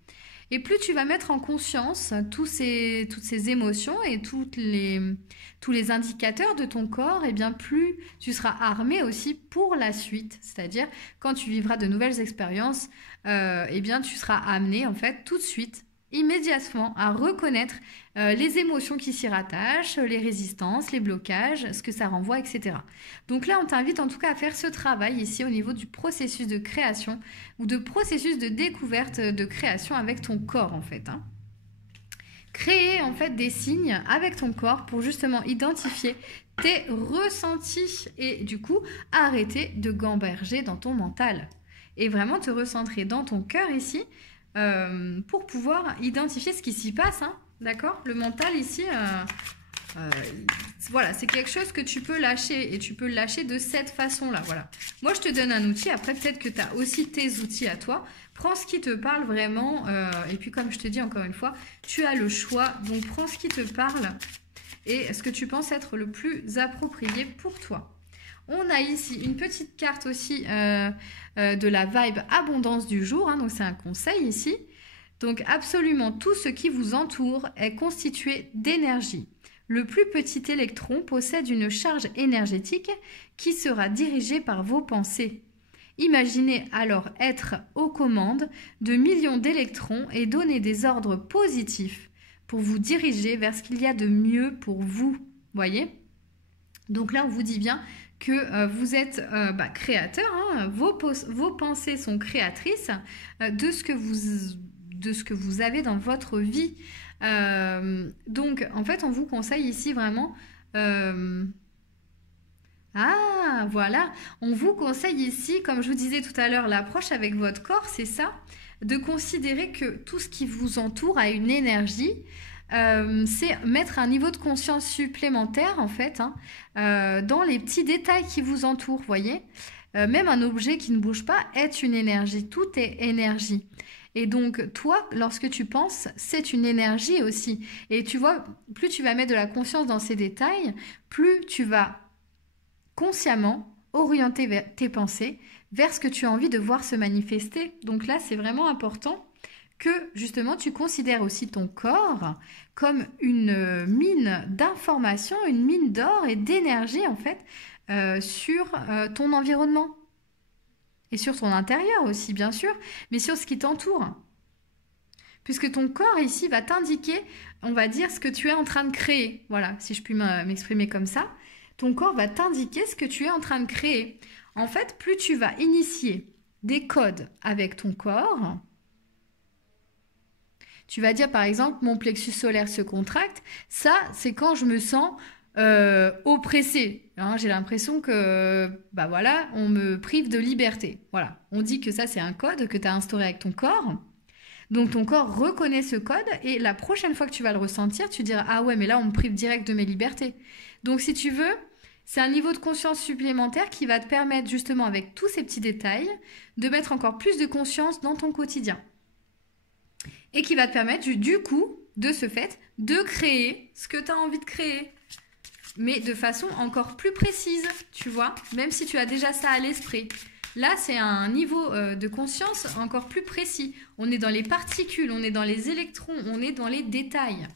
Et plus tu vas mettre en conscience toutes ces émotions et tous les indicateurs de ton corps, et bien plus tu seras armé aussi pour la suite. C'est-à-dire, quand tu vivras de nouvelles expériences, et bien tu seras amené en fait tout de suite immédiatement à reconnaître les émotions qui s'y rattachent, les résistances, les blocages, ce que ça renvoie, etc. Donc là, on t'invite en tout cas à faire ce travail ici au niveau du processus de création ou de processus de découverte de création avec ton corps en fait. Hein. Créer en fait des signes avec ton corps pour justement identifier tes ressentis et du coup arrêter de gamberger dans ton mental et vraiment te recentrer dans ton cœur ici pour pouvoir identifier ce qui s'y passe, hein, d'accord? Le mental ici, voilà, c'est quelque chose que tu peux lâcher et tu peux le lâcher de cette façon-là, voilà. Moi, je te donne un outil, après peut-être que tu as aussi tes outils à toi. Prends ce qui te parle vraiment et puis comme je te dis encore une fois, tu as le choix, donc prends ce qui te parle et ce que tu penses être le plus approprié pour toi. On a ici une petite carte aussi de la vibe abondance du jour, hein, donc c'est un conseil ici. Donc absolument tout ce qui vous entoure est constitué d'énergie. Le plus petit électron possède une charge énergétique qui sera dirigée par vos pensées. Imaginez alors être aux commandes de millions d'électrons et donner des ordres positifs pour vous diriger vers ce qu'il y a de mieux pour vous. Voyez ? Donc là, on vous dit bien que vous êtes créateur, hein, vos pensées sont créatrices de ce que vous avez dans votre vie. Donc, en fait, on vous conseille ici vraiment... Ah, voilà. On vous conseille ici, comme je vous disais tout à l'heure, l'approche avec votre corps, c'est ça, de considérer que tout ce qui vous entoure a une énergie. C'est mettre un niveau de conscience supplémentaire, en fait, hein, dans les petits détails qui vous entourent, voyez. Même un objet qui ne bouge pas est une énergie. Tout est énergie. Et donc, toi, lorsque tu penses, c'est une énergie aussi. Et tu vois, plus tu vas mettre de la conscience dans ces détails, plus tu vas consciemment orienter tes pensées vers ce que tu as envie de voir se manifester. Donc là, c'est vraiment important que justement tu considères aussi ton corps comme une mine d'informations, une mine d'or et d'énergie en fait sur ton environnement et sur ton intérieur aussi bien sûr, mais sur ce qui t'entoure. Puisque ton corps ici va t'indiquer, on va dire, ce que tu es en train de créer. Voilà, si je puis m'exprimer comme ça. Ton corps va t'indiquer ce que tu es en train de créer. En fait, plus tu vas initier des codes avec ton corps, tu vas dire par exemple, mon plexus solaire se contracte. Ça, c'est quand je me sens oppressée. Hein, j'ai l'impression que, voilà, on me prive de liberté. Voilà, on dit que ça, c'est un code que tu as instauré avec ton corps. Donc ton corps reconnaît ce code et la prochaine fois que tu vas le ressentir, tu diras « Ah ouais, mais là, on me prive direct de mes libertés. » Donc si tu veux, c'est un niveau de conscience supplémentaire qui va te permettre justement avec tous ces petits détails de mettre encore plus de conscience dans ton quotidien. Et qui va te permettre du coup, de ce fait, de créer ce que tu as envie de créer. Mais de façon encore plus précise, tu vois, même si tu as déjà ça à l'esprit. Là, c'est un niveau de conscience encore plus précis. On est dans les particules, on est dans les électrons, on est dans les détails.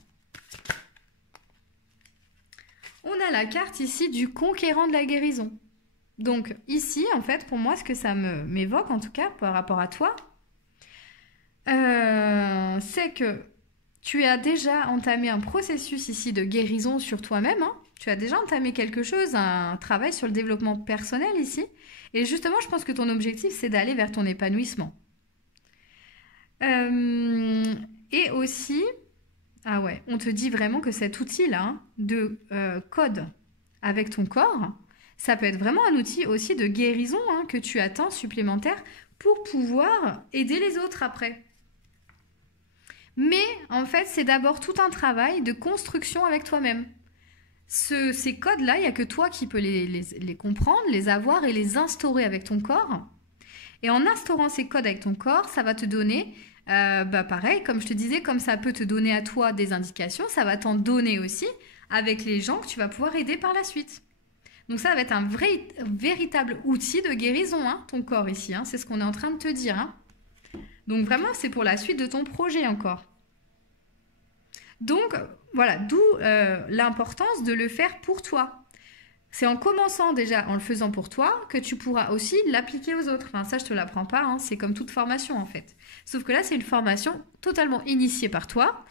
On a la carte ici du conquérant de la guérison. Donc ici, en fait, pour moi, ce que ça m'évoque, en tout cas, par rapport à toi, c'est que tu as déjà entamé un processus ici de guérison sur toi-même. Hein. Tu as déjà entamé quelque chose, un travail sur le développement personnel ici. Et justement, je pense que ton objectif, c'est d'aller vers ton épanouissement. Et aussi... Ah ouais, on te dit vraiment que cet outil-là hein, de code avec ton corps, ça peut être vraiment un outil aussi de guérison hein, que tu attends supplémentaire pour pouvoir aider les autres après. Mais en fait, c'est d'abord tout un travail de construction avec toi-même. Ces codes-là, il n'y a que toi qui peux les comprendre, les avoir et les instaurer avec ton corps. Et en instaurant ces codes avec ton corps, ça va te donner... pareil, comme je te disais, comme ça peut te donner à toi des indications, ça va t'en donner aussi avec les gens que tu vas pouvoir aider par la suite. Donc ça va être un véritable outil de guérison, hein, ton corps ici. Hein, c'est ce qu'on est en train de te dire. Hein. Donc vraiment, c'est pour la suite de ton projet encore. Donc voilà, d'où l'importance de le faire pour toi. c'est en commençant déjà, en le faisant pour toi, que tu pourras aussi l'appliquer aux autres. Enfin, ça, je te l'apprends pas, hein, c'est comme toute formation en fait. Sauf que là, c'est une formation totalement initiée par toi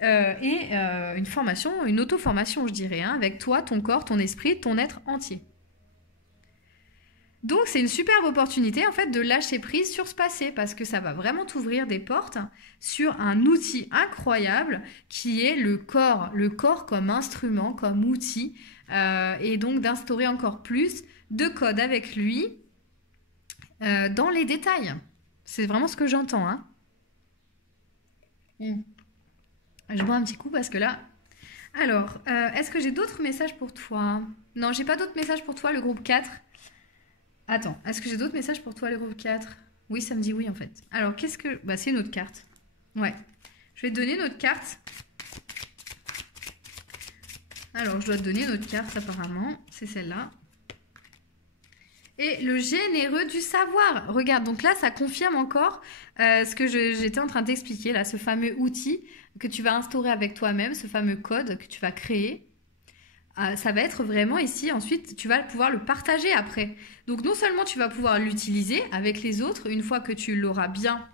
une formation, une auto-formation, je dirais, hein, avec toi, ton corps, ton esprit, ton être entier. Donc, c'est une superbe opportunité en fait de lâcher prise sur ce passé parce que ça va vraiment t'ouvrir des portes sur un outil incroyable qui est le corps comme instrument, comme outil, et donc d'instaurer encore plus de code avec lui dans les détails. C'est vraiment ce que j'entends, hein. Je bois un petit coup parce que là... Alors, est-ce que j'ai d'autres messages pour toi? Non, j'ai pas d'autres messages pour toi, le groupe 4. Attends, est-ce que j'ai d'autres messages pour toi, le groupe 4? Oui, ça me dit oui, en fait. Alors, qu'est-ce que... Bah, c'est une autre carte. Ouais. Je vais te donner notre carte. Alors, je dois te donner notre carte, apparemment. C'est celle-là. Et le généreux du savoir. Regarde, donc là, ça confirme encore ce que j'étais en train d'expliquer, là, ce fameux outil que tu vas instaurer avec toi-même, ce fameux code que tu vas créer. Ça va être vraiment ici, ensuite, tu vas pouvoir le partager après. Donc, non seulement tu vas pouvoir l'utiliser avec les autres, une fois que tu l'auras bien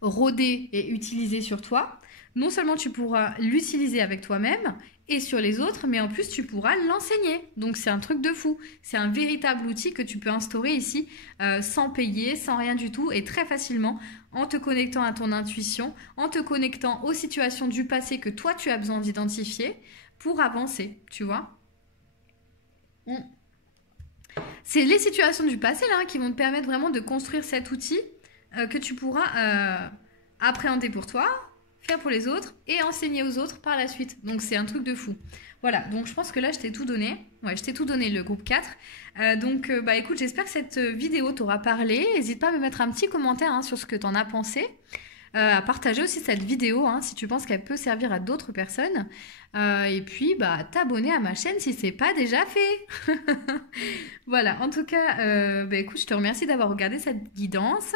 rodé et utilisé sur toi, non seulement tu pourras l'utiliser avec toi-même et sur les autres, mais en plus tu pourras l'enseigner. Donc c'est un truc de fou. C'est un véritable outil que tu peux instaurer ici sans payer, sans rien du tout et très facilement en te connectant à ton intuition, en te connectant aux situations du passé que toi tu as besoin d'identifier pour avancer, tu vois. C'est les situations du passé là qui vont te permettre vraiment de construire cet outil que tu pourras appréhender pour toi, faire pour les autres et enseigner aux autres par la suite. Donc c'est un truc de fou. Voilà, donc je pense que là je t'ai tout donné. Ouais, je t'ai tout donné le groupe 4. Donc bah écoute, j'espère que cette vidéo t'aura parlé. N'hésite pas à me mettre un petit commentaire hein, sur ce que t'en as pensé. À partager aussi cette vidéo hein, si tu penses qu'elle peut servir à d'autres personnes. Et puis bah t'abonner à ma chaîne si c'est pas déjà fait. Voilà, en tout cas, bah écoute, je te remercie d'avoir regardé cette guidance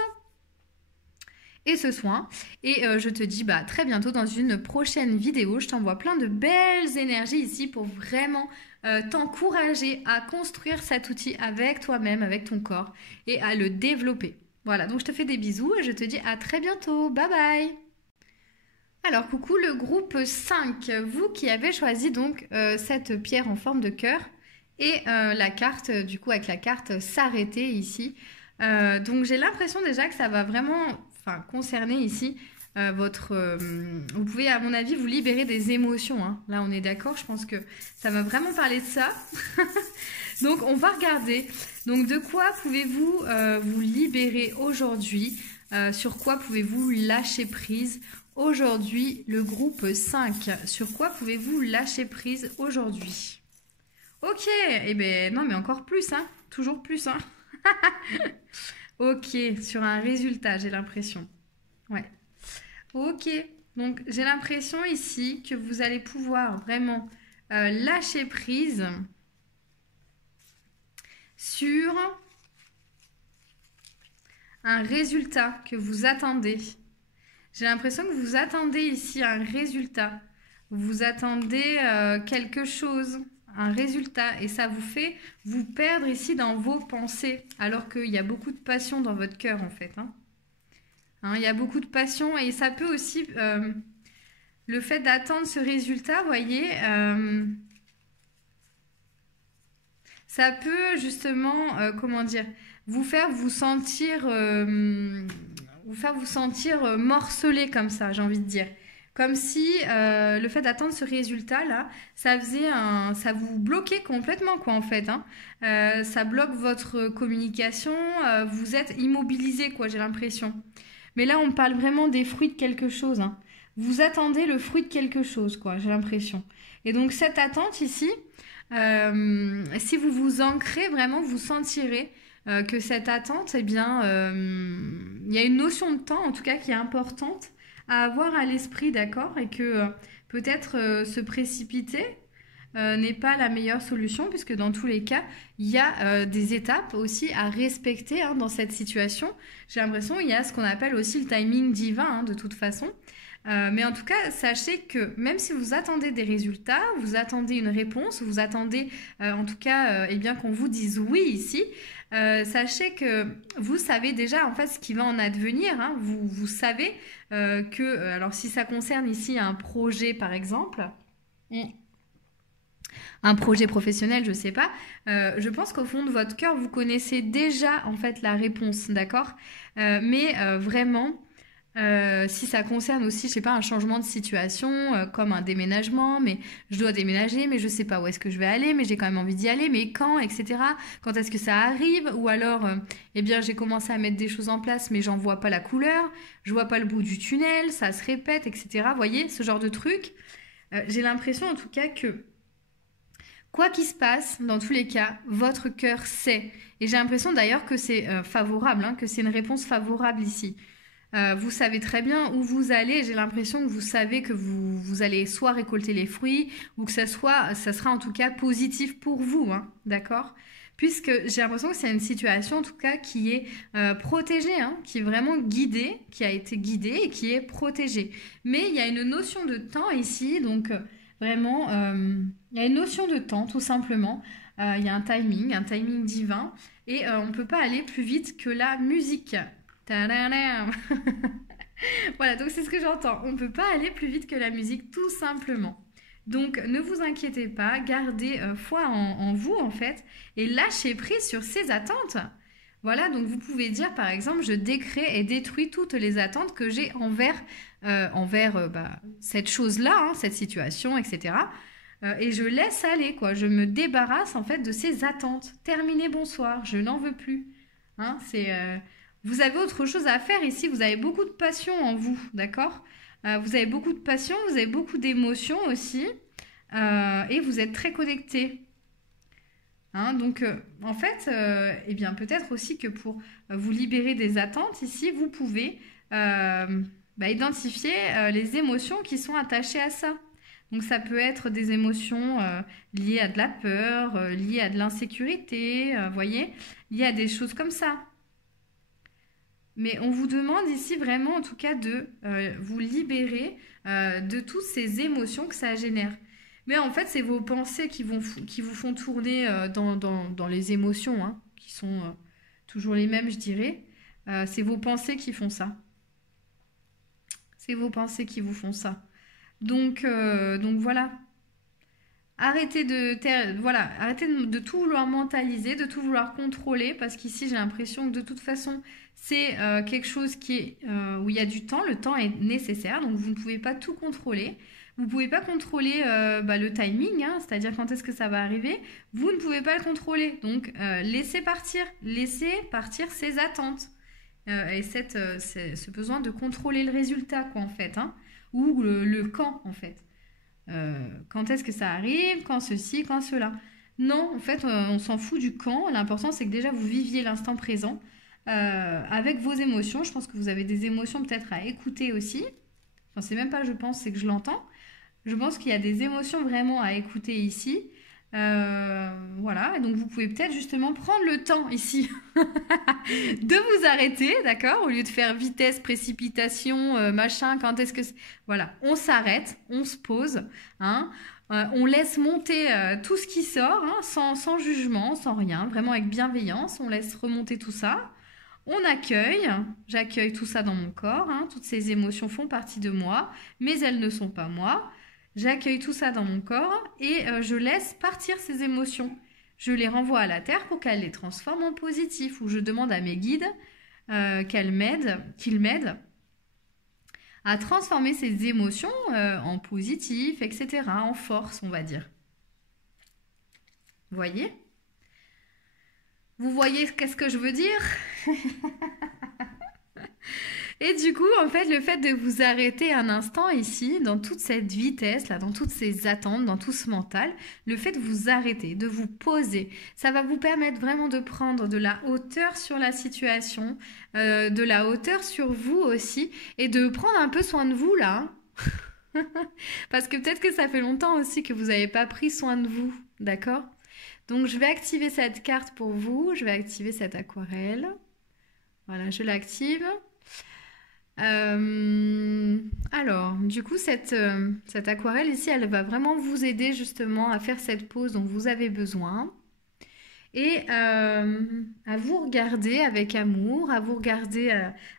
et ce soin. Et je te dis bah, très bientôt dans une prochaine vidéo. Je t'envoie plein de belles énergies ici pour vraiment t'encourager à construire cet outil avec toi-même, avec ton corps et à le développer. Voilà, donc je te fais des bisous et je te dis à très bientôt. Bye bye. Alors coucou le groupe 5, vous qui avez choisi donc cette pierre en forme de cœur et la carte, du coup avec la carte s'arrêter ici. Donc j'ai l'impression déjà que ça va vraiment concerner ici vous pouvez à mon avis vous libérer des émotions. Hein. Là on est d'accord, je pense que ça va vraiment parler de ça. Donc on va regarder. Donc de quoi pouvez-vous vous libérer aujourd'hui? Sur quoi pouvez-vous lâcher prise aujourd'hui, le groupe 5? Sur quoi pouvez-vous lâcher prise aujourd'hui? Ok, eh ben non mais encore plus, hein. Toujours plus, hein. Ok, sur un résultat, j'ai l'impression. Ouais. Ok, donc j'ai l'impression ici que vous allez pouvoir vraiment lâcher prise sur un résultat que vous attendez. J'ai l'impression que vous attendez ici un résultat. Vous attendez quelque chose, un résultat. Et ça vous fait vous perdre ici dans vos pensées. Alors qu'il y a beaucoup de passion dans votre cœur en fait. Hein, il y a beaucoup de passion. Et ça peut aussi... le fait d'attendre ce résultat, vous voyez... ça peut justement, comment dire, vous faire vous sentir morcelé comme ça, j'ai envie de dire. Comme si le fait d'attendre ce résultat-là, ça vous bloquait complètement, quoi, en fait. Hein. Ça bloque votre communication, vous êtes immobilisé, quoi, j'ai l'impression. Mais là, on parle vraiment des fruits de quelque chose. Hein. Vous attendez le fruit de quelque chose, quoi, j'ai l'impression. Et donc, cette attente ici... si vous vous ancrez vraiment, vous sentirez que cette attente, eh bien, il y a une notion de temps, en tout cas, qui est importante à avoir à l'esprit, d'accord? Et que peut-être se précipiter n'est pas la meilleure solution, puisque dans tous les cas, il y a des étapes aussi à respecter dans cette situation. J'ai l'impression qu'il y a ce qu'on appelle aussi le timing divin, de toute façon. Mais en tout cas, sachez que même si vous attendez des résultats, vous attendez une réponse, vous attendez en tout cas eh bien qu'on vous dise oui ici, sachez que vous savez déjà en fait ce qui va en advenir. Vous savez alors si ça concerne ici un projet par exemple, un projet professionnel, je sais pas, je pense qu'au fond de votre cœur, vous connaissez déjà en fait la réponse, d'accord. Mais vraiment... si ça concerne aussi, je sais pas, un changement de situation, comme un déménagement, mais je dois déménager, mais je sais pas où est-ce que je vais aller, mais j'ai quand même envie d'y aller, mais quand, etc. Quand est-ce que ça arrive? Ou alors, eh bien, j'ai commencé à mettre des choses en place, mais j'en vois pas la couleur, je vois pas le bout du tunnel, ça se répète, etc. Vous voyez, ce genre de truc. J'ai l'impression, en tout cas, que quoi qu'il se passe, dans tous les cas, votre cœur sait. Et j'ai l'impression d'ailleurs que c'est favorable, que c'est une réponse favorable ici. Vous savez très bien où vous allez. J'ai l'impression que vous savez que vous allez soit récolter les fruits ou que ça sera en tout cas positif pour vous, d'accord? Puisque j'ai l'impression que c'est une situation en tout cas qui est protégée, qui est vraiment guidée, qui a été guidée et qui est protégée. Mais il y a une notion de temps ici, donc vraiment, il y a une notion de temps tout simplement. Il y a un timing divin et on ne peut pas aller plus vite que la musique. Tadadam. Voilà, donc c'est ce que j'entends. On ne peut pas aller plus vite que la musique, tout simplement. Donc ne vous inquiétez pas, gardez foi en vous en fait et lâchez prise sur ces attentes. Voilà, donc vous pouvez dire par exemple, je décrée et détruis toutes les attentes que j'ai envers cette chose-là, cette situation, etc. Et je laisse aller, quoi. Je me débarrasse en fait de ces attentes. Terminé, bonsoir, je n'en veux plus. Vous avez autre chose à faire ici, vous avez beaucoup de passion en vous, d'accord? Vous avez beaucoup de passion, vous avez beaucoup d'émotions aussi, et vous êtes très connecté. Donc, en fait, eh bien, peut-être aussi que pour vous libérer des attentes, ici, vous pouvez identifier les émotions qui sont attachées à ça. Donc, ça peut être des émotions liées à de la peur, liées à de l'insécurité, voyez, liées à des choses comme ça. Mais on vous demande ici vraiment, en tout cas, de vous libérer de toutes ces émotions que ça génère. Mais en fait, c'est vos pensées qui vous font tourner dans les émotions, qui sont toujours les mêmes, je dirais. C'est vos pensées qui font ça. C'est vos pensées qui vous font ça. Donc voilà. Arrêtez de tout vouloir mentaliser, de tout vouloir contrôler, parce qu'ici j'ai l'impression que de toute façon c'est quelque chose où il y a du temps, le temps est nécessaire, donc vous ne pouvez pas tout contrôler. Vous ne pouvez pas contrôler le timing, c'est-à-dire quand est-ce que ça va arriver, vous ne pouvez pas le contrôler. Donc laissez partir ces attentes et ce besoin de contrôler le résultat, quoi, en fait, ou le quand, en fait. Quand est-ce que ça arrive, quand ceci, quand cela. Non, en fait, on s'en fout du quand. L'important, c'est que déjà, vous viviez l'instant présent avec vos émotions. Je pense que vous avez des émotions peut-être à écouter aussi. Enfin, c'est même pas je pense, c'est que je l'entends. Je pense qu'il y a des émotions vraiment à écouter ici. Voilà, et donc vous pouvez peut-être justement prendre le temps ici de vous arrêter, d'accord? Au lieu de faire vitesse, précipitation, machin, quand est-ce que... Voilà, on s'arrête, on se pose, on laisse monter tout ce qui sort, sans jugement, sans rien, vraiment avec bienveillance, on laisse remonter tout ça. On accueille, j'accueille tout ça dans mon corps, toutes ces émotions font partie de moi, mais elles ne sont pas moi. J'accueille tout ça dans mon corps et je laisse partir ces émotions. Je les renvoie à la terre pour qu'elle les transforme en positif, ou je demande à mes guides qu'ils m'aident à transformer ces émotions en positif, etc., en force, on va dire. Vous voyez? Vous voyez qu'est-ce que je veux dire? Et du coup, en fait, le fait de vous arrêter un instant ici, dans toute cette vitesse, là, dans toutes ces attentes, dans tout ce mental, le fait de vous arrêter, de vous poser, ça va vous permettre vraiment de prendre de la hauteur sur la situation, de la hauteur sur vous aussi, et de prendre un peu soin de vous, là. Parce que peut-être que ça fait longtemps aussi que vous n'avez pas pris soin de vous, d'accord? Donc je vais activer cette carte pour vous, je vais activer cette aquarelle. Voilà, je l'active. Alors, du coup, cette aquarelle ici, elle va vraiment vous aider justement à faire cette pause dont vous avez besoin. Et à vous regarder avec amour, à vous regarder,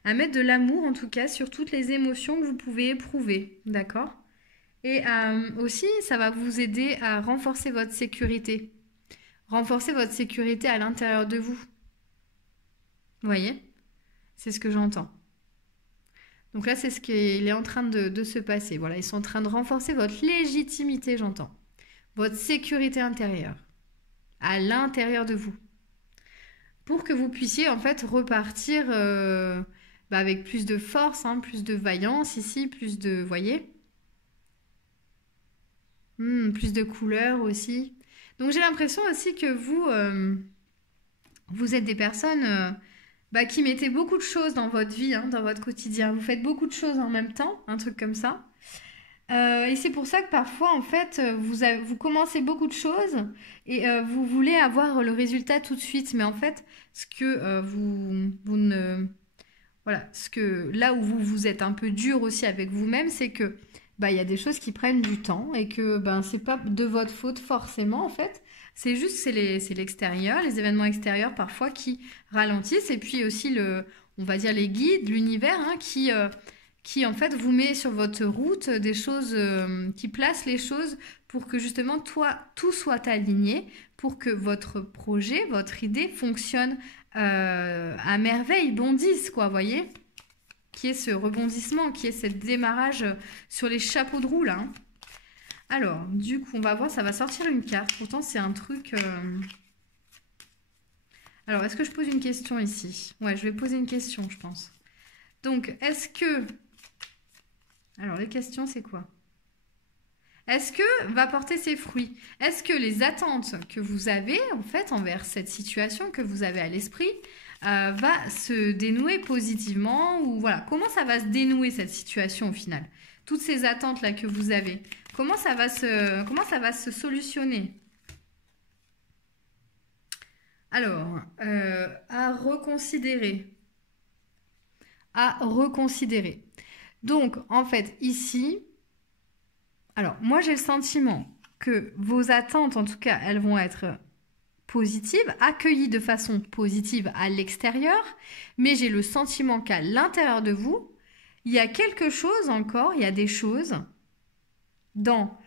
à mettre de l'amour en tout cas sur toutes les émotions que vous pouvez éprouver, d'accord? Et aussi, ça va vous aider à renforcer votre sécurité. Renforcer votre sécurité à l'intérieur de vous. Vous voyez? C'est ce que j'entends. Donc là, c'est ce qui est en train de se passer. Voilà, ils sont en train de renforcer votre légitimité, j'entends. Votre sécurité intérieure. À l'intérieur de vous. Pour que vous puissiez en fait repartir avec plus de force, hein, plus de vaillance ici, plus de... Vous voyez? Plus de couleurs aussi. Donc j'ai l'impression aussi que vous êtes des personnes qui mettez beaucoup de choses dans votre vie, hein, dans votre quotidien. Vous faites beaucoup de choses en même temps, un truc comme ça. Et c'est pour ça que parfois, en fait, vous commencez beaucoup de choses et vous voulez avoir le résultat tout de suite. Mais en fait, ce que vous ne... Voilà, là où vous êtes un peu dur aussi avec vous-même, c'est que il y a des choses qui prennent du temps et que c'est pas de votre faute forcément, en fait. C'est juste, c'est l'extérieur, les événements extérieurs parfois qui ralentissent et puis aussi on va dire les guides, l'univers, hein, qui en fait vous met sur votre route des choses, qui placent les choses pour que justement tout soit aligné, pour que votre projet, votre idée fonctionne à merveille, bondisse, quoi, vous voyez? Qui est ce rebondissement, qui est ce démarrage sur les chapeaux de roue, là. Hein. Alors, du coup, on va voir, ça va sortir une carte. Pourtant, c'est un truc... Alors, est-ce que je pose une question ici? Ouais, je vais poser une question, je pense. Donc, est-ce que... Alors, les questions, c'est quoi? Est-ce que va porter ses fruits? Est-ce que les attentes que vous avez, en fait, envers cette situation que vous avez à l'esprit, va se dénouer positivement? Ou voilà, comment ça va se dénouer, cette situation, au final? Toutes ces attentes-là que vous avez, comment ça va se solutionner? Alors, à reconsidérer. À reconsidérer. Donc, en fait, ici... Alors, moi, j'ai le sentiment que vos attentes, en tout cas, elles vont être positives, accueillies de façon positive à l'extérieur, mais j'ai le sentiment qu'à l'intérieur de vous, il y a quelque chose encore, il y a des choses dans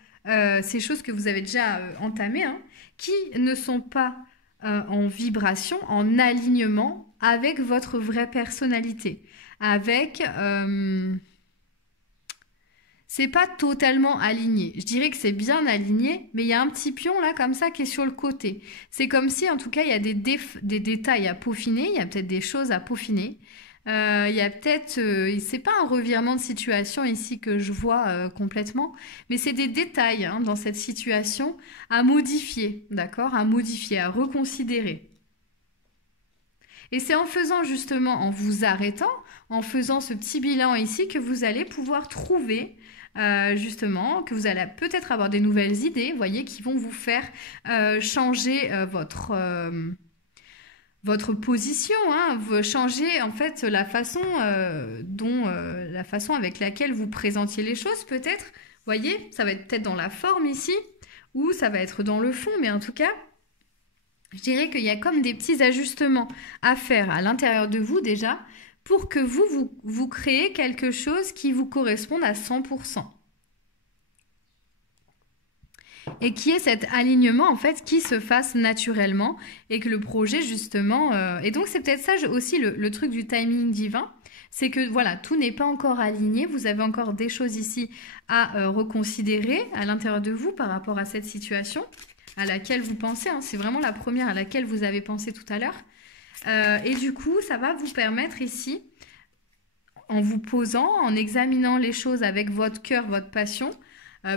ces choses que vous avez déjà entamées, hein, qui ne sont pas en vibration, en alignement avec votre vraie personnalité, avec... c'est pas totalement aligné. Je dirais que c'est bien aligné, mais il y a un petit pion là comme ça qui est sur le côté. C'est comme si en tout cas il y a des détails à peaufiner, il y a peut-être des choses à peaufiner. Il y a peut-être, c'est pas un revirement de situation ici que je vois complètement, mais c'est des détails hein, dans cette situation à modifier, d'accord? À modifier, à reconsidérer. Et c'est en faisant justement, en vous arrêtant, en faisant ce petit bilan ici que vous allez pouvoir trouver justement, que vous allez peut-être avoir des nouvelles idées, vous voyez, qui vont vous faire changer votre position, hein, changer en fait la façon la façon avec laquelle vous présentiez les choses peut-être. Vous voyez, ça va être peut-être dans la forme ici, ou ça va être dans le fond, mais en tout cas, je dirais qu'il y a comme des petits ajustements à faire à l'intérieur de vous déjà, pour que vous créez quelque chose qui vous corresponde à 100%. Et qui est cet alignement, en fait, qui se fasse naturellement et que le projet, justement... Et donc, c'est peut-être ça aussi le truc du timing divin. C'est que, voilà, tout n'est pas encore aligné. Vous avez encore des choses ici à reconsidérer à l'intérieur de vous par rapport à cette situation à laquelle vous pensez. Hein. C'est vraiment la première à laquelle vous avez pensé tout à l'heure. Et du coup, ça va vous permettre ici, en vous posant, en examinant les choses avec votre cœur, votre passion,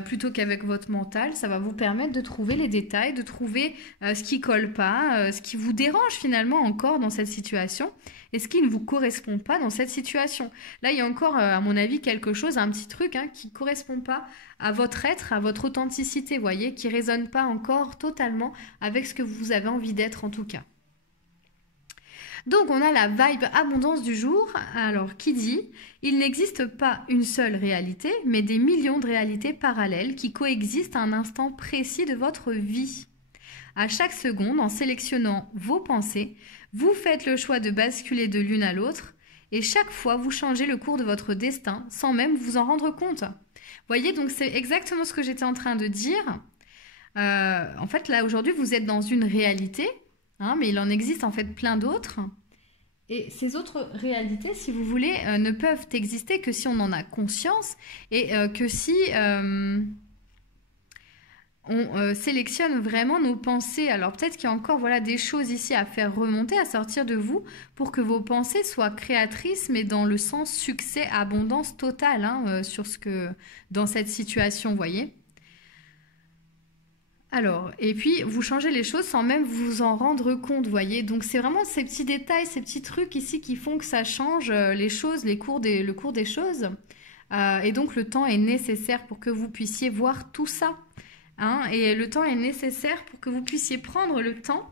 plutôt qu'avec votre mental. Ça va vous permettre de trouver les détails, de trouver ce qui colle pas, ce qui vous dérange finalement encore dans cette situation et ce qui ne vous correspond pas dans cette situation. Là, il y a encore, à mon avis, quelque chose, un petit truc hein, qui ne correspond pas à votre être, à votre authenticité, voyez, qui ne résonne pas encore totalement avec ce que vous avez envie d'être en tout cas. Donc on a la vibe abondance du jour. Alors qui dit il n'existe pas une seule réalité, mais des millions de réalités parallèles qui coexistent à un instant précis de votre vie. À chaque seconde, en sélectionnant vos pensées, vous faites le choix de basculer de l'une à l'autre et chaque fois vous changez le cours de votre destin sans même vous en rendre compte. Voyez, donc c'est exactement ce que j'étais en train de dire. En fait, là aujourd'hui, vous êtes dans une réalité. Hein, mais il en existe en fait plein d'autres. Et ces autres réalités, si vous voulez, ne peuvent exister que si on en a conscience et que si on sélectionne vraiment nos pensées. Alors peut-être qu'il y a encore voilà, des choses ici à faire remonter, à sortir de vous pour que vos pensées soient créatrices, mais dans le sens succès, abondance totale hein, sur ce que, dans cette situation, vous voyez. Alors, et puis vous changez les choses sans même vous en rendre compte, voyez. Donc c'est vraiment ces petits détails, ces petits trucs ici qui font que ça change les choses, le cours des choses. Et donc le temps est nécessaire pour que vous puissiez voir tout ça. Hein, et le temps est nécessaire pour que vous puissiez prendre le temps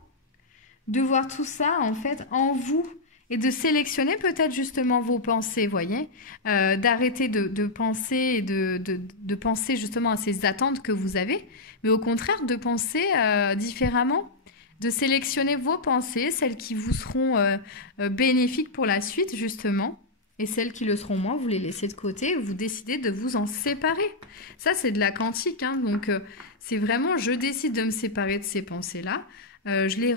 de voir tout ça en fait en vous. Et de sélectionner peut-être justement vos pensées, voyez, d'arrêter de penser et de penser justement à ces attentes que vous avez, mais au contraire de penser différemment, de sélectionner vos pensées, celles qui vous seront bénéfiques pour la suite justement, et celles qui le seront moins, vous les laissez de côté, vous décidez de vous en séparer. Ça c'est de la quantique, hein, donc c'est vraiment je décide de me séparer de ces pensées-là, je les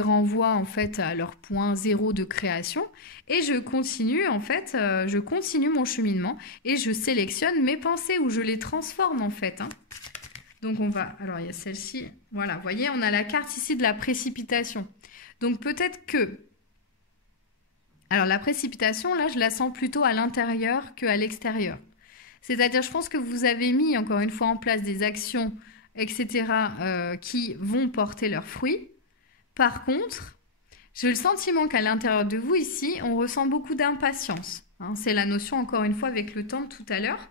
renvoie en fait à leur point zéro de création et je continue en fait, je continue mon cheminement et je sélectionne mes pensées ou je les transforme en fait. Hein. Donc on va, alors il y a celle-ci, voilà, vous voyez, on a la carte ici de la précipitation. Donc peut-être que, alors la précipitation là, je la sens plutôt à l'intérieur qu'à l'extérieur. C'est-à-dire, je pense que vous avez mis encore une fois en place des actions, etc., qui vont porter leurs fruits. Par contre, j'ai le sentiment qu'à l'intérieur de vous, ici, on ressent beaucoup d'impatience. Hein, c'est la notion, encore une fois, avec le temps de tout à l'heure.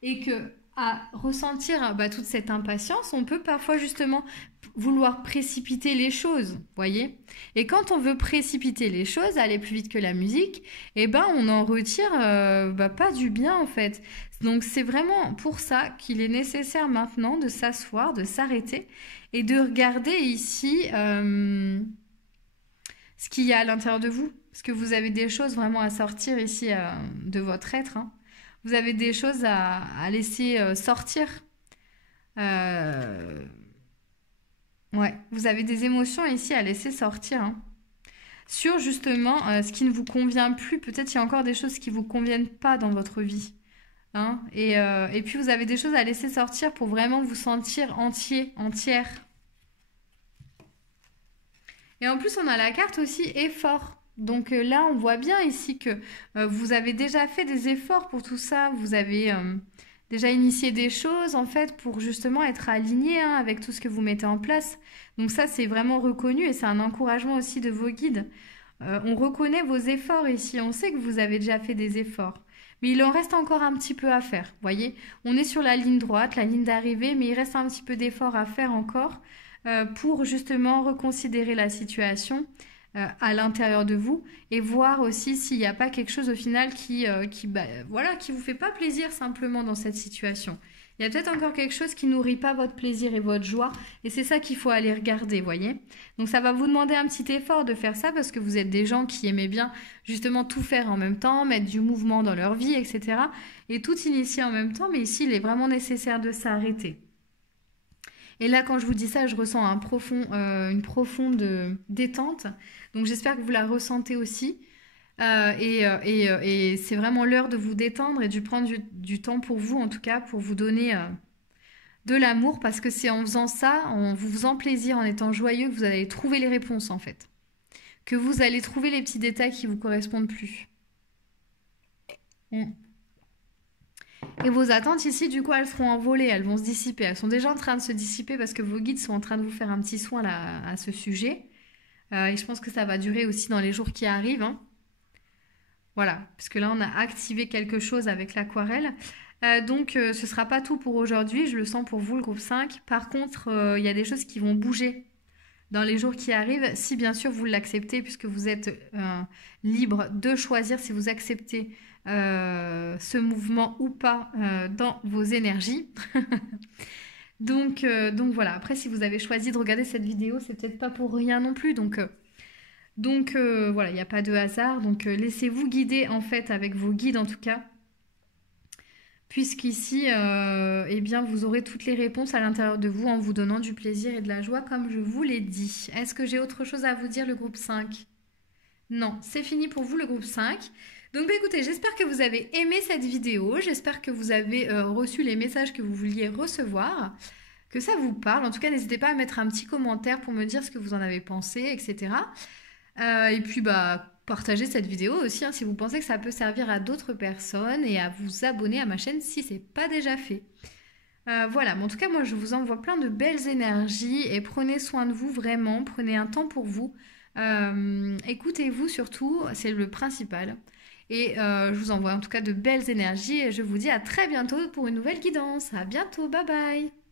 Et que à ressentir toute cette impatience, on peut parfois justement vouloir précipiter les choses, voyez. Et quand on veut précipiter les choses, aller plus vite que la musique, eh ben on en retire pas du bien en fait. Donc c'est vraiment pour ça qu'il est nécessaire maintenant de s'asseoir, de s'arrêter et de regarder ici ce qu'il y a à l'intérieur de vous. Parce que vous avez des choses vraiment à sortir ici de votre être. Hein. Vous avez des choses à laisser sortir. Ouais, vous avez des émotions ici à laisser sortir. Hein. Sur justement ce qui ne vous convient plus. Peut-être qu'il y a encore des choses qui ne vous conviennent pas dans votre vie. Hein. Et puis vous avez des choses à laisser sortir pour vraiment vous sentir entier, entière. Et en plus, on a la carte aussi effort. Donc là, on voit bien ici que vous avez déjà fait des efforts pour tout ça. Vous avez déjà initié des choses, en fait, pour justement être aligné hein, avec tout ce que vous mettez en place. Donc ça, c'est vraiment reconnu et c'est un encouragement aussi de vos guides. On reconnaît vos efforts ici. On sait que vous avez déjà fait des efforts. Mais il en reste encore un petit peu à faire. Vous voyez, on est sur la ligne droite, la ligne d'arrivée, mais il reste un petit peu d'efforts à faire encore pour justement reconsidérer la situation à l'intérieur de vous et voir aussi s'il n'y a pas quelque chose au final qui vous fait pas plaisir simplement dans cette situation. Il y a peut-être encore quelque chose qui nourrit pas votre plaisir et votre joie et c'est ça qu'il faut aller regarder, voyez. Donc ça va vous demander un petit effort de faire ça parce que vous êtes des gens qui aimaient bien justement tout faire en même temps, mettre du mouvement dans leur vie, etc. Et tout initier en même temps, mais ici il est vraiment nécessaire de s'arrêter. Et là, quand je vous dis ça, je ressens une profonde détente. Donc, j'espère que vous la ressentez aussi. Et c'est vraiment l'heure de vous détendre et de prendre du temps pour vous, en tout cas, pour vous donner de l'amour. Parce que c'est en faisant ça, en vous faisant plaisir, en étant joyeux, que vous allez trouver les réponses, en fait. Que vous allez trouver les petits détails qui vous correspondent plus. Et vos attentes ici, du coup, elles seront envolées, elles vont se dissiper. Elles sont déjà en train de se dissiper parce que vos guides sont en train de vous faire un petit soin là, à ce sujet. Et je pense que ça va durer aussi dans les jours qui arrivent, hein. Voilà, parce que là, on a activé quelque chose avec l'aquarelle. Donc, ce ne sera pas tout pour aujourd'hui. Je le sens pour vous, le groupe 5. Par contre, il y a des choses qui vont bouger dans les jours qui arrivent, si bien sûr vous l'acceptez, puisque vous êtes libre de choisir si vous acceptez ce mouvement ou pas dans vos énergies. Donc voilà, après si vous avez choisi de regarder cette vidéo, c'est peut-être pas pour rien non plus. Donc voilà, il n'y a pas de hasard. Donc laissez-vous guider en fait avec vos guides en tout cas. Puisqu'ici, eh bien, vous aurez toutes les réponses à l'intérieur de vous en vous donnant du plaisir et de la joie, comme je vous l'ai dit. Est-ce que j'ai autre chose à vous dire, le groupe 5? Non, c'est fini pour vous, le groupe 5. Donc, bah, écoutez, j'espère que vous avez aimé cette vidéo. J'espère que vous avez reçu les messages que vous vouliez recevoir, que ça vous parle. En tout cas, n'hésitez pas à mettre un petit commentaire pour me dire ce que vous en avez pensé, etc. Et puis, bah, partagez cette vidéo aussi hein, si vous pensez que ça peut servir à d'autres personnes et à vous abonner à ma chaîne si ce n'est pas déjà fait. Voilà, mais en tout cas, moi, je vous envoie plein de belles énergies et prenez soin de vous vraiment, prenez un temps pour vous. Écoutez-vous surtout, c'est le principal. Et je vous envoie en tout cas de belles énergies et je vous dis à très bientôt pour une nouvelle guidance. À bientôt, bye bye!